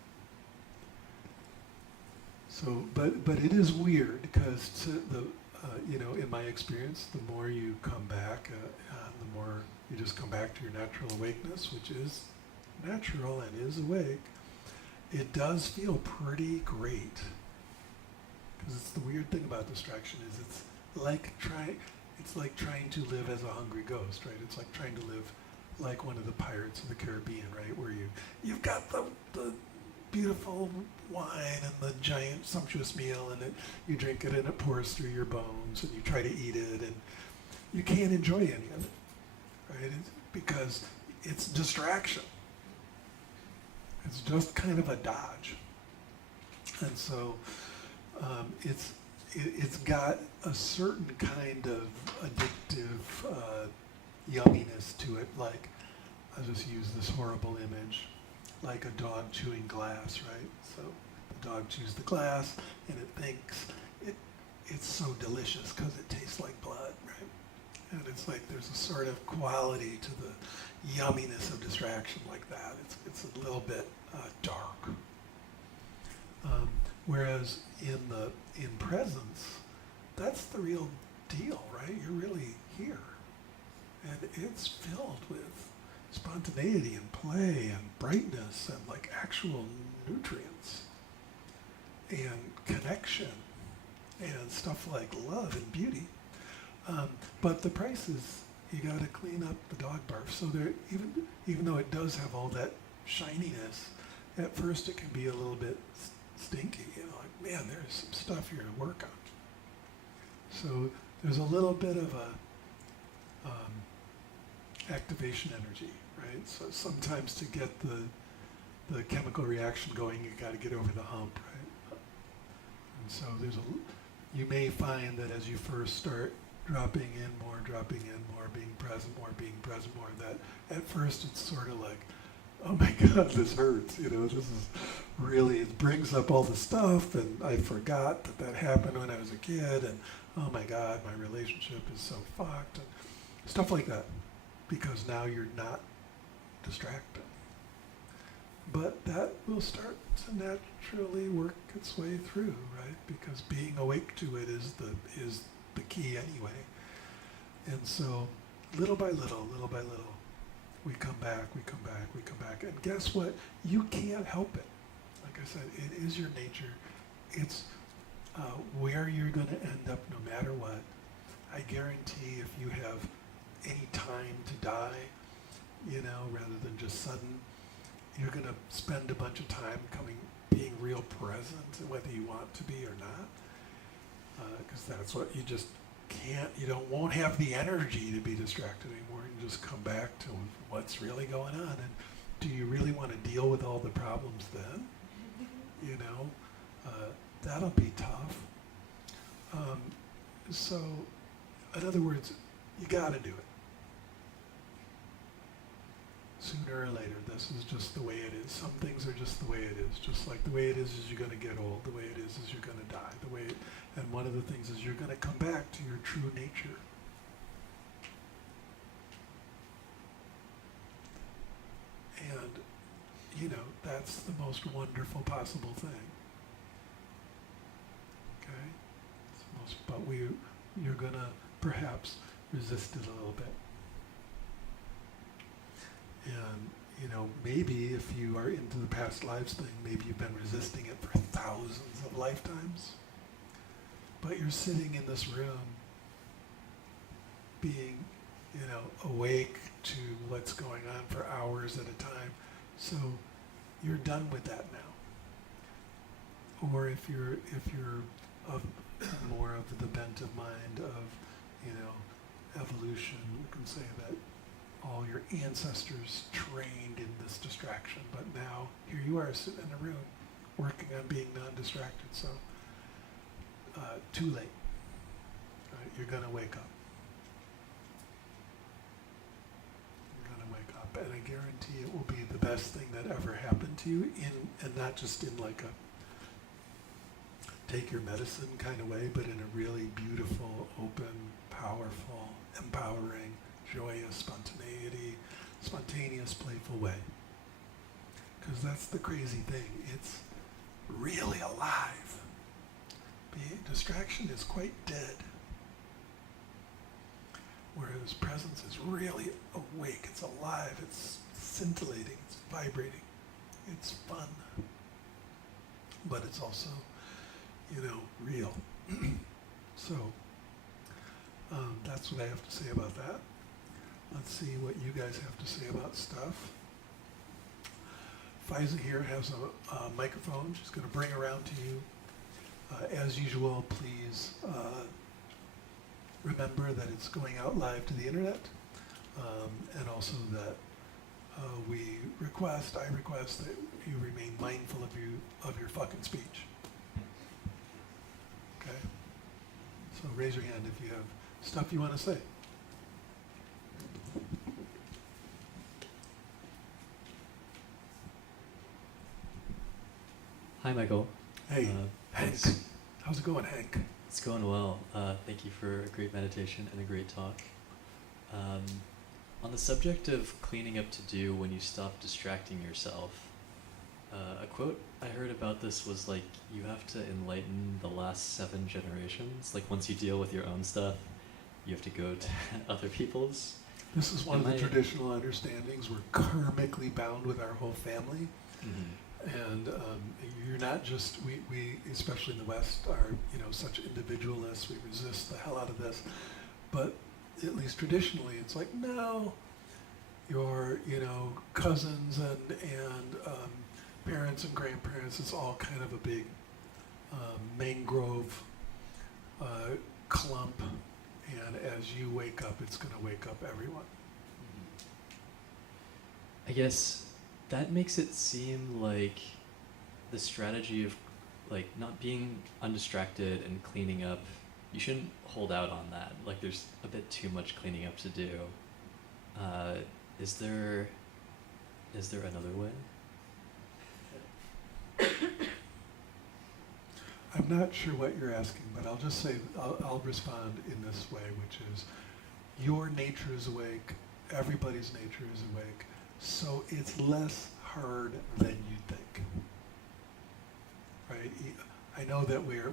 So, but it is weird because in my experience, the more you come back, the more you just come back to your natural awakeness, which is natural and is awake, it does feel pretty great. Because it's the weird thing about distraction is it's like trying to live as a hungry ghost, right? It's like trying to live like one of the pirates of the Caribbean, right? Where you've got the beautiful wine and the giant sumptuous meal, and you drink it and it pours through your bones, and you try to eat it, and you can't enjoy any of it, right? Because it's distraction. It's just kind of a dodge. And so it's got a certain kind of addictive yumminess to it. Like, I'll just use this horrible image, like a dog chewing glass, right? So the dog chews the glass and it thinks it's so delicious because it tastes like blood, right? And it's like there's a sort of quality to the yumminess of distraction like that. It's a little bit dark. Whereas in presence, that's the real deal, right? You're really here. And it's filled with spontaneity and play and brightness and like actual nutrients and connection and stuff like love and beauty. But the price is you got to clean up the dog barf. So there, even though it does have all that shininess, at first it can be a little bit stinky. Like, man, there's some stuff here to work on. So there's a little bit of a activation energy, right? So sometimes to get the chemical reaction going, you got to get over the hump, right? And so you may find that as you first start dropping in more, being present more, that at first it's sort of like, oh my God, this hurts, this is really, it brings up all the stuff, and I forgot that happened when I was a kid, and oh my God, my relationship is so fucked, and stuff like that, because now you're not distracted. But that will start to naturally work its way through, right? Because being awake to it is the key anyway. And so little by little, we come back. And guess what? You can't help it. Like I said, it is your nature. It's where you're going to end up no matter what. I guarantee if you have any time to die, rather than just sudden, you're going to spend a bunch of time being real present, whether you want to be or not. Because that's what you just can't, won't have the energy to be distracted anymore. You just come back to what's really going on. And do you really want to deal with all the problems then? That'll be tough. So, in other words, you got to do it. Sooner or later, this is just the way it is. Some things are just the way it is. Just like the way it is you're going to get old. The way it is you're going to die. And one of the things is you're going to come back to your true nature. And, that's the most wonderful possible thing. Okay? It's the most, but you're going to perhaps resist it a little bit. And, maybe if you are into the past lives thing, maybe you've been resisting it for thousands of lifetimes. But you're sitting in this room being, awake to what's going on for hours at a time. So you're done with that now. Or if you're of more of the bent of mind of, evolution, you can say that all your ancestors trained in this distraction, but now here you are sitting in a room working on being non-distracted, so too late. Right? You're going to wake up. You're going to wake up, and I guarantee it will be the best thing that ever happened to you, and not just in like a take your medicine kind of way, but in a really beautiful, open, powerful, empowering, joyous, spontaneous, playful way. Because that's the crazy thing. It's really alive. Distraction is quite dead. Whereas presence is really awake. It's alive. It's scintillating. It's vibrating. It's fun. But it's also, real. So, that's what I have to say about that. Let's see what you guys have to say about stuff. Faiza here has a microphone. She's going to bring around to you. As usual, please remember that it's going out live to the internet, and also that I request that you remain mindful of your fucking speech. Okay? So raise your hand if you have stuff you want to say. Hi, Michael. Hey, Hank. How's it going, Hank? It's going well. Thank you for a great meditation and a great talk. On the subject of cleaning up to do when you stop distracting yourself, a quote I heard about this was like, you have to enlighten the last 7 generations. Like once you deal with your own stuff, you have to go to other people's. This is one of the traditional understandings. We're karmically bound with our whole family. Mm-hmm. And you're not just, we especially in the West, are, such individualists. We resist the hell out of this. But at least traditionally, it's like, no, your, cousins and parents and grandparents, it's all kind of a big mangrove clump. And as you wake up, it's going to wake up everyone. I guess that makes it seem like the strategy of like not being undistracted and cleaning up, you shouldn't hold out on that. Like there's a bit too much cleaning up to do. Is there another way? I'm not sure what you're asking, but I'll just say, I'll respond in this way, which is, your nature is awake, everybody's nature is awake, so it's less hard than you think, right? I know that we're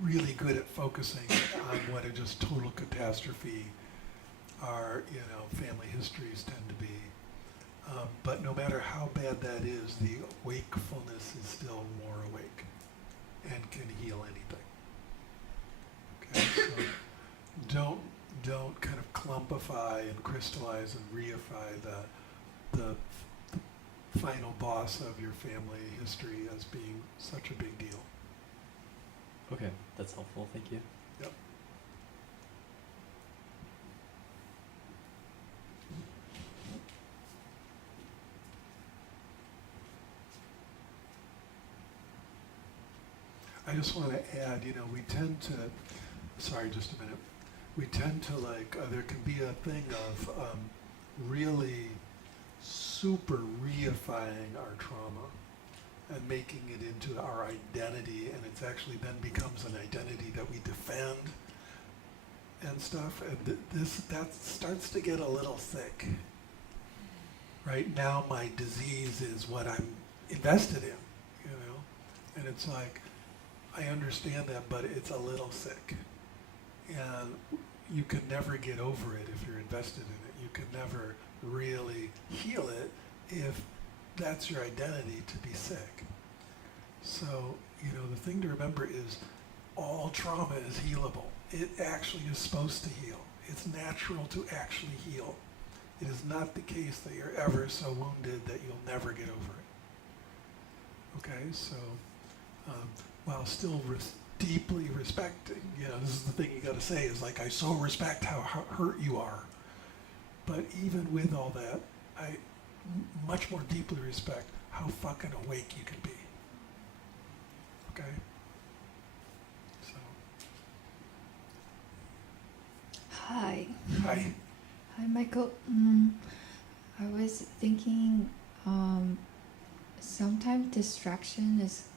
really good at focusing on what a just total catastrophe our family histories tend to be, but no matter how bad that is, the wakefulness is still more awake and can heal anything. Okay, so don't kind of clumpify and crystallize and reify the final boss of your family history as being such a big deal. Okay, that's helpful. Thank you. Yep. I just want to add, we tend to, sorry, just a minute. We tend to there can be a thing of really super reifying our trauma and making it into our identity, and it's actually then becomes an identity that we defend and stuff, and that starts to get a little thick. Right now my disease is what I'm invested in, you know? And it's like, I understand that, but it's a little thick. And you can never get over it if you're invested in it. You can never really heal it if that's your identity, to be sick. So, you know, the thing to remember is all trauma is healable. It actually is supposed to heal. It's natural to actually heal. It is not the case that you're ever so wounded that you'll never get over it. Okay, so while still deeply respecting, you know, this is the thing you got to say is like, I so respect how hurt you are. But even with all that, I much more deeply respect how fucking awake you can be. Okay? So. Hi. Hi. Hi, Michael. I was thinking sometimes distraction is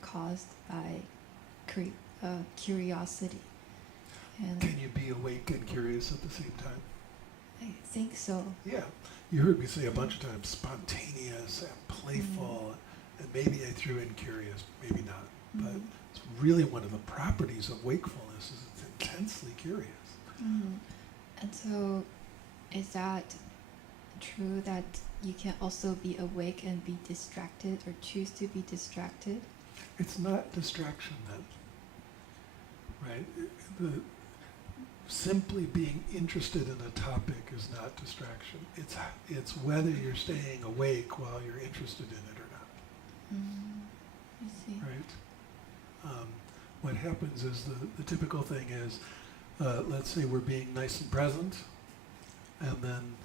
caused by curiosity. And Can you be awake and curious at the same time? I think so. Yeah. You heard me say a bunch of times spontaneous and playful, and maybe I threw in curious, maybe not. But it's really one of the properties of wakefulness is it's intensely curious. And so, is that true that you can also be awake and be distracted or choose to be distracted? It's not distraction then, right? Simply being interested in a topic is not distraction. It's whether you're staying awake while you're interested in it or not. I see. Right? What happens is the typical thing is, let's say we're being nice and present, and then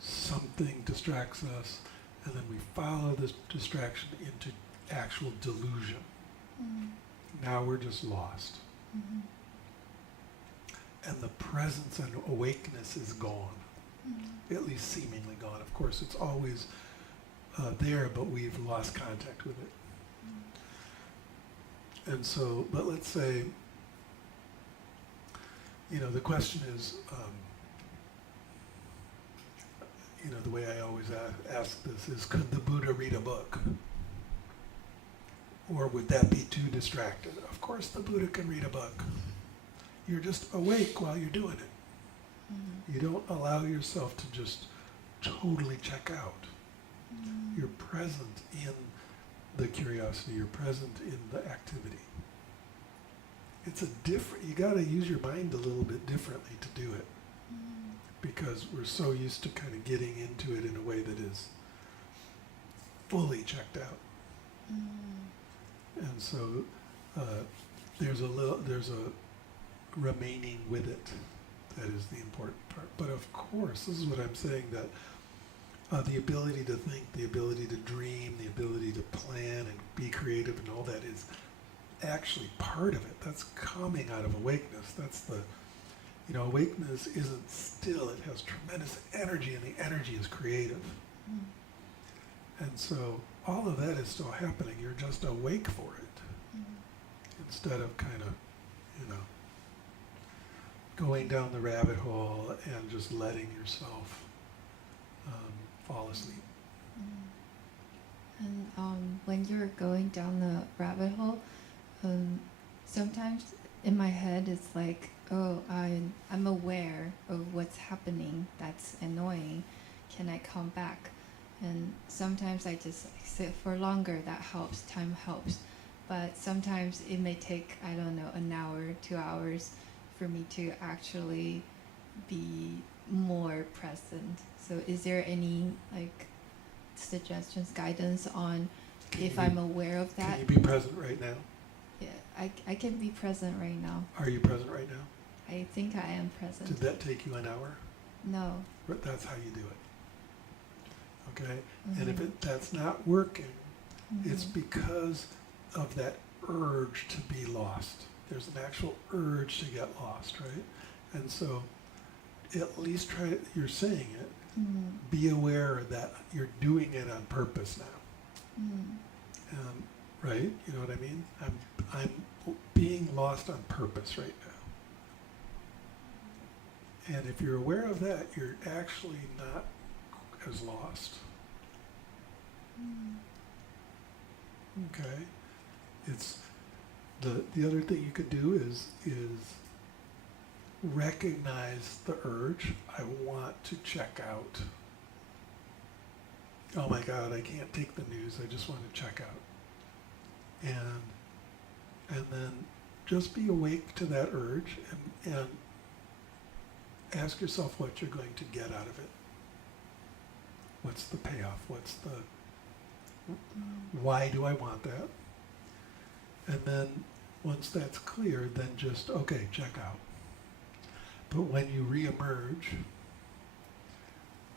something distracts us, and then we follow this distraction into actual delusion. Now we're just lost. And the presence and awakeness is gone, at least seemingly gone. Of course, it's always there, but we've lost contact with it. And so, but let's say, you know, the question is, you know, the way I always ask this is, could the Buddha read a book? Or would that be too distracted? Of course the Buddha can read a book. You're just awake while you're doing it. You don't allow yourself to just totally check out. You're present in the curiosity, you're present in the activity. It's a different, you gotta use your mind a little bit differently to do it. Because we're so used to kind of getting into it in a way that is fully checked out. And so there's a remaining with it that is the important part. But of course, this is what I'm saying, that the ability to think, the ability to dream, the ability to plan and be creative and all that is actually part of it. That's coming out of awakeness. That's the, you know, awakeness isn't still, it has tremendous energy, and the energy is creative. And so all of that is still happening. You're just awake for it. Instead of kind of, you know, going down the rabbit hole and just letting yourself fall asleep. And when you're going down the rabbit hole, sometimes in my head it's like, oh, I'm aware of what's happening that's annoying. Can I come back? And sometimes I just sit for longer. That helps. Time helps. But sometimes it may take, I don't know, an hour, 2 hours for me to actually be more present. So is there any like suggestions, guidance on if I'm aware of that? Can you be present right now? Yeah, I can be present right now. Are you present right now? I think I am present. Did that take you an hour? No. But that's how you do it. Okay? And if that's not working, it's because of that urge to be lost. There's an actual urge to get lost, right? And so at least try, you're saying it, Be aware that you're doing it on purpose now. Right? You know what I mean? I'm being lost on purpose right now. And if you're aware of that, you're actually not as lost. Okay? It's the other thing you could do is recognize the urge. I want to check out. Oh my God, I can't take the news. I just want to check out. And then just be awake to that urge and ask yourself what you're going to get out of it. What's the payoff? What's the, why do I want that? And then once that's clear, then just, okay, check out. But when you reemerge,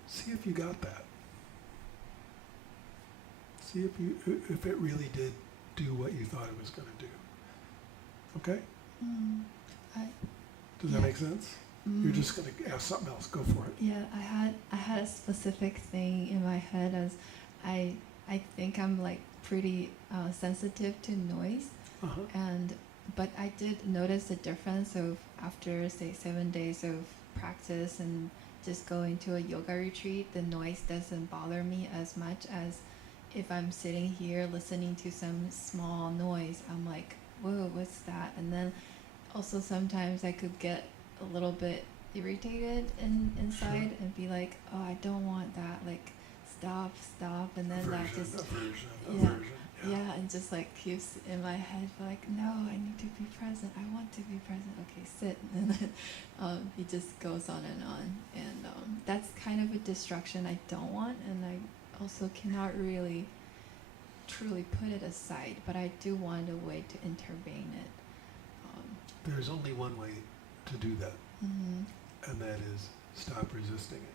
see if you got that. See if it really did do what you thought it was going to do. Okay? Does that make sense? You're just going to ask something else. Go for it. Yeah, I had a specific thing in my head as I think I'm like pretty sensitive to noise, but I did notice the difference of after say 7 days of practice and just going to a yoga retreat, the noise doesn't bother me as much as if I'm sitting here listening to some small noise. I'm like, whoa, what's that? And then also sometimes I could get a little bit irritated inside and be like, oh, I don't want that, like stop, and then that just aversion, and just like keeps in my head like, no, I need to be present, I want to be present, okay, sit, and then it just goes on, and that's kind of a distraction I don't want, and I also cannot really truly put it aside, but I do want a way to intervene it. There's only one way to do that, and that is stop resisting it.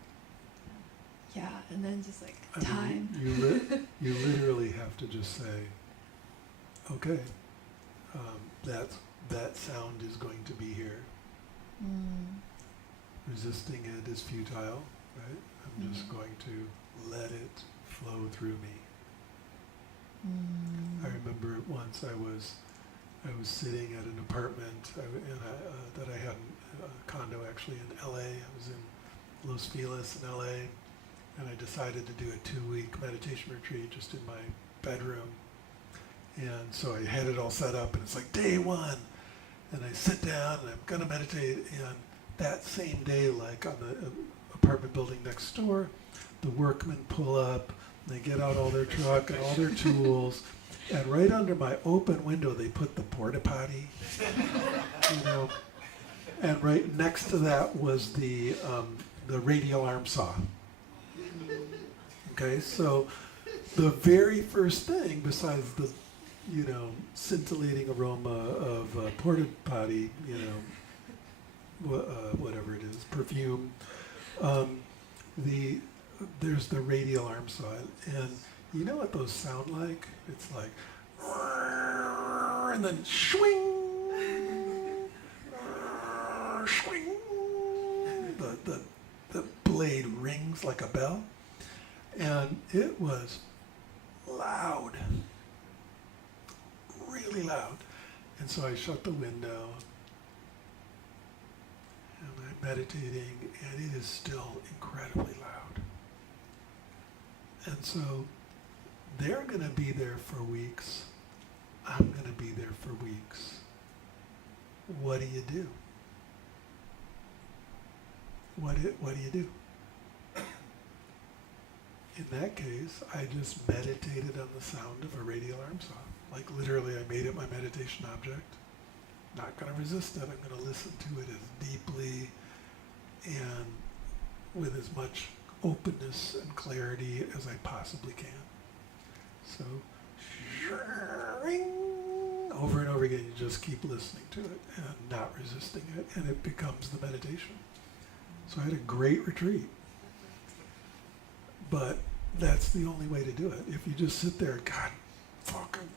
Yeah, and then just like I time. mean, you literally have to just say, okay, that sound is going to be here. Resisting it is futile, right? I'm just going to let it flow through me. I remember once I was sitting at an apartment that I had a condo actually in LA. I was in Los Feliz in LA, and I decided to do a 2-week meditation retreat just in my bedroom. And so I had it all set up, and it's like day 1, and I sit down and I'm gonna meditate. And that same day, like on the apartment building next door, the workmen pull up, and they get out all their truck and all their tools. And right under my open window, they put the porta potty, you know. And right next to that was the radial arm saw. Okay, so the very first thing, besides the, scintillating aroma of porta potty, whatever it is, perfume, there's the radial arm saw, and you know what those sound like? It's like, and then swing, swing. The blade rings like a bell, and it was loud, really loud. And so I shut the window, and I'm meditating, and it is still incredibly loud. And so they're going to be there for weeks. I'm going to be there for weeks. What do you do? What do you do? In that case, I just meditated on the sound of a radial arm saw. Like literally, I made it my meditation object. Not going to resist it. I'm going to listen to it as deeply and with as much openness and clarity as I possibly can. So, over and over again, you just keep listening to it and not resisting it, and it becomes the meditation. So I had a great retreat. But that's the only way to do it. If you just sit there, God, fucking,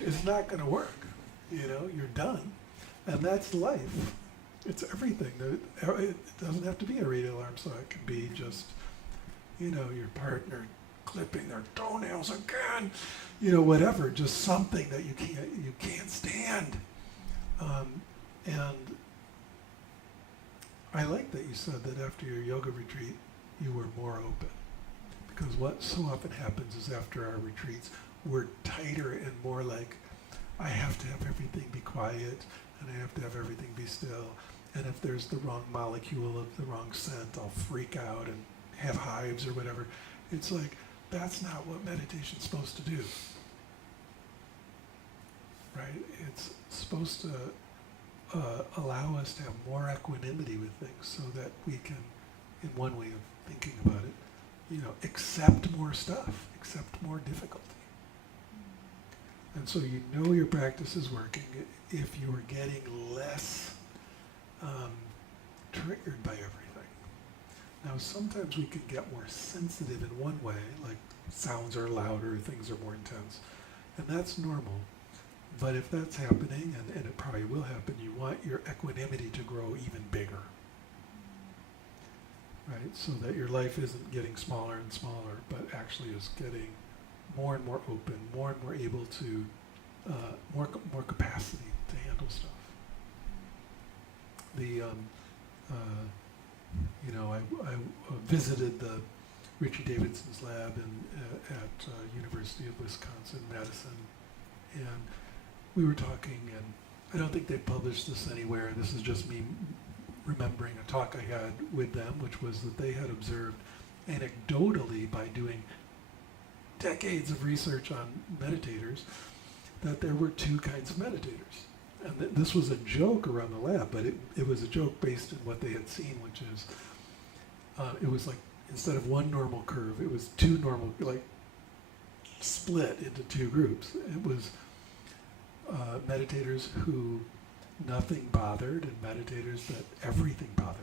it's not going to work. You're done. And that's life. It's everything. It doesn't have to be a radio alarm, so it can be just, your partner clipping their toenails again, whatever, just something that you can't stand. And I like that you said that after your yoga retreat, you were more open. Because what so often happens is after our retreats, we're tighter and more like, I have to have everything be quiet, and I have to have everything be still. And if there's the wrong molecule of the wrong scent, I'll freak out and have hives or whatever. It's like, that's not what meditation's supposed to do. Right? It's supposed to allow us to have more equanimity with things so that we can, in one way of thinking about it, accept more stuff, accept more difficulty. And so your practice is working if you are getting less triggered by everything. Now sometimes we can get more sensitive in one way, like sounds are louder, things are more intense, and that's normal. But if that's happening, and it probably will happen, you want your equanimity to grow even bigger. Right? So that your life isn't getting smaller and smaller, but actually is getting more and more open, more and more able to, more capacity to handle stuff. I visited the Richie Davidson's lab at University of Wisconsin-Madison, and we were talking, and I don't think they published this anywhere. This is just me remembering a talk I had with them, which was that they had observed anecdotally by doing decades of research on meditators that there were two kinds of meditators. And this was a joke around the lab, but it was a joke based on what they had seen, which is, it was like, instead of one normal curve, it was two normal, like, split into two groups. It was meditators who nothing bothered and meditators that everything bothered.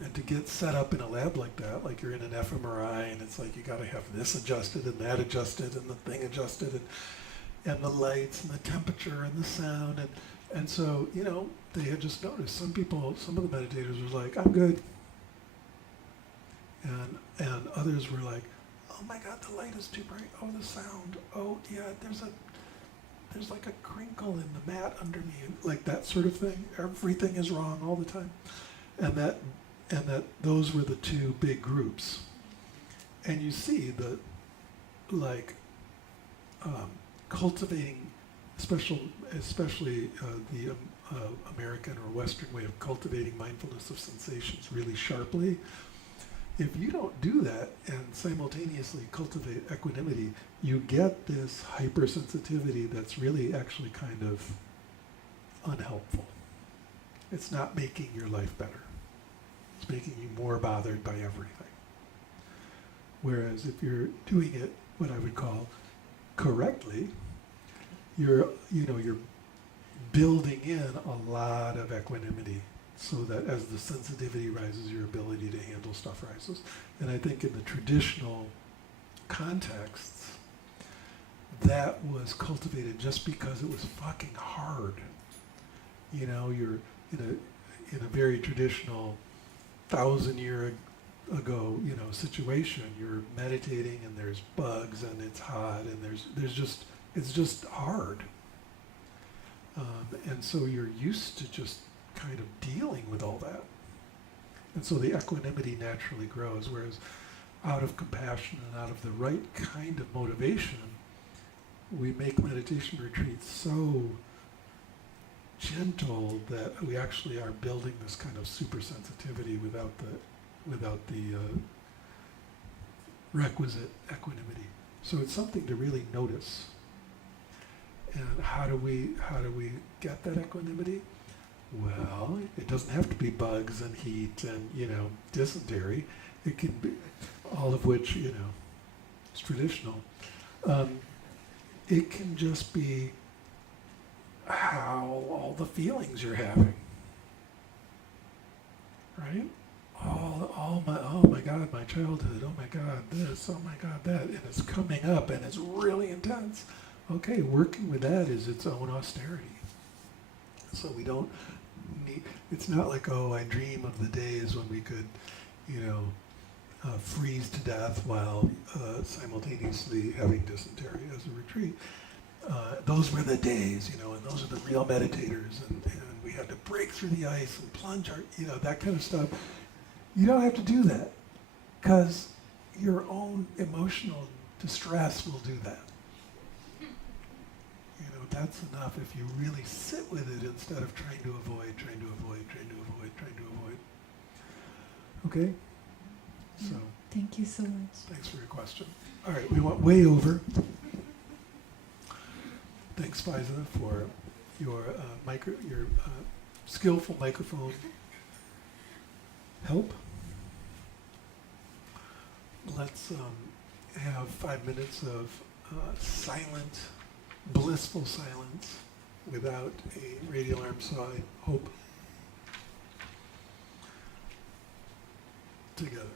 And to get set up in a lab like that, like you're in an fMRI and it's like you got to have this adjusted and that adjusted and the thing adjusted and the lights and the temperature and the sound and so, they had just noticed some of the meditators were like, I'm good. And others were like, oh my God, the light is too bright. Oh, the sound. Oh yeah, there's like a crinkle in the mat under me, like that sort of thing. Everything is wrong all the time. And that those were the two big groups. And you see that, like, cultivating, especially the American or Western way of cultivating mindfulness of sensations really sharply. If you don't do that and simultaneously cultivate equanimity, you get this hypersensitivity that's really actually kind of unhelpful. It's not making your life better. It's making you more bothered by everything. Whereas if you're doing it, what I would call correctly, you're building in a lot of equanimity so that as the sensitivity rises, your ability to handle stuff rises. And I think in the traditional contexts, that was cultivated just because it was fucking hard. You're in a very traditional 1,000-year ago, situation. You're meditating and there's bugs and it's hot and it's just hard. And so you're used to just kind of dealing with all that. And so the equanimity naturally grows, whereas out of compassion and out of the right kind of motivation, we make meditation retreats so gentle that we actually are building this kind of super sensitivity without the requisite equanimity. So it's something to really notice. And how do we get that equanimity? Well, it doesn't have to be bugs and heat and dysentery. It can be all of which is traditional. It can just be how all the feelings you're having, right? Oh my God, my childhood. Oh my God, this. Oh my God, that. And it's coming up, and it's really intense. Okay, working with that is its own austerity. So we don't It's not like, oh, I dream of the days when we could, you know, freeze to death while simultaneously having dysentery as a retreat. Those were the days, you know, and those are the real meditators, and we had to break through the ice and plunge our, you know, that kind of stuff. You don't have to do that, because your own emotional distress will do that. You know, that's enough if you really sit with it instead of trying to avoid. Okay? So, Thank you so much. thanks for your question. All right, we went way over. Thanks, Faiza, for your skillful microphone help. Let's have 5 minutes of silent, blissful silence without a radio alarm, so I hope. Together.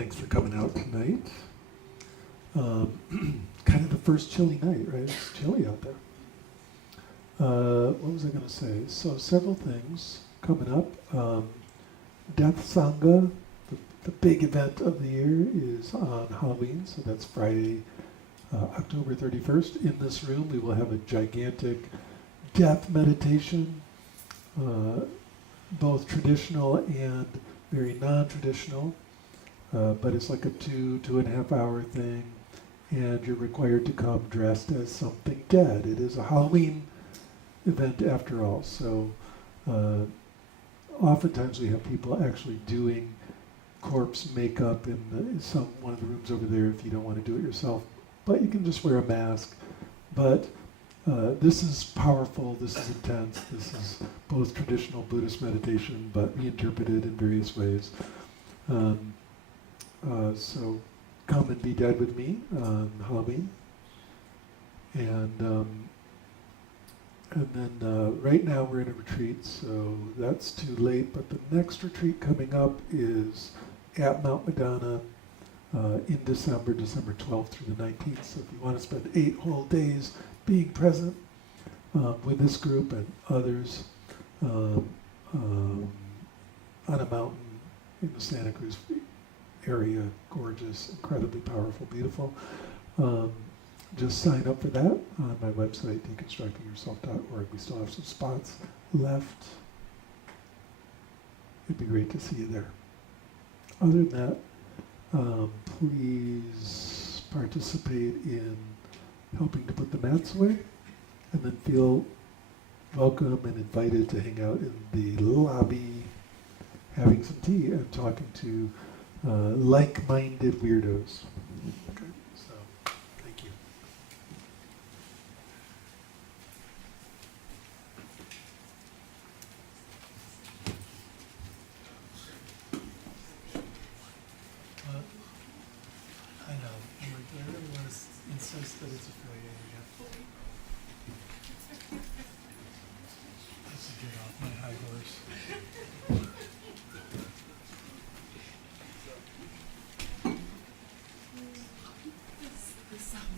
thanks for coming out tonight. Kind of the first chilly night, right? It's chilly out there. What was I going to say? So several things coming up. Death Sangha, the big event of the year, is on Halloween, so that's Friday, October 31st. In this room, we will have a gigantic death meditation, both traditional and very non-traditional, but it's like a 2.5 hour thing, and you're required to come dressed as something dead. It is a Halloween event after all, so oftentimes we have people actually doing corpse makeup in one of the rooms over there if you don't want to do it yourself, but you can just wear a mask. But this is powerful, this is intense, this is both traditional Buddhist meditation but reinterpreted in various ways. So come and be dead with me on Halloween. And then right now we're in a retreat, so that's too late, but the next retreat coming up is at Mount Madonna in December 12th through the 19th. So if you want to spend 8 whole days being present with this group and others on a mountain in the Santa Cruz area, gorgeous, incredibly powerful, beautiful. Just sign up for that on my website, deconstructingyourself.org. We still have some spots left. It'd be great to see you there. Other than that, please participate in helping to put the mats away, and then feel welcome and invited to hang out in the lobby, having some tea and talking to like-minded weirdos. Okay, so thank you. I know. I really want to insist that it's a failure. I should get off my high horse. This sound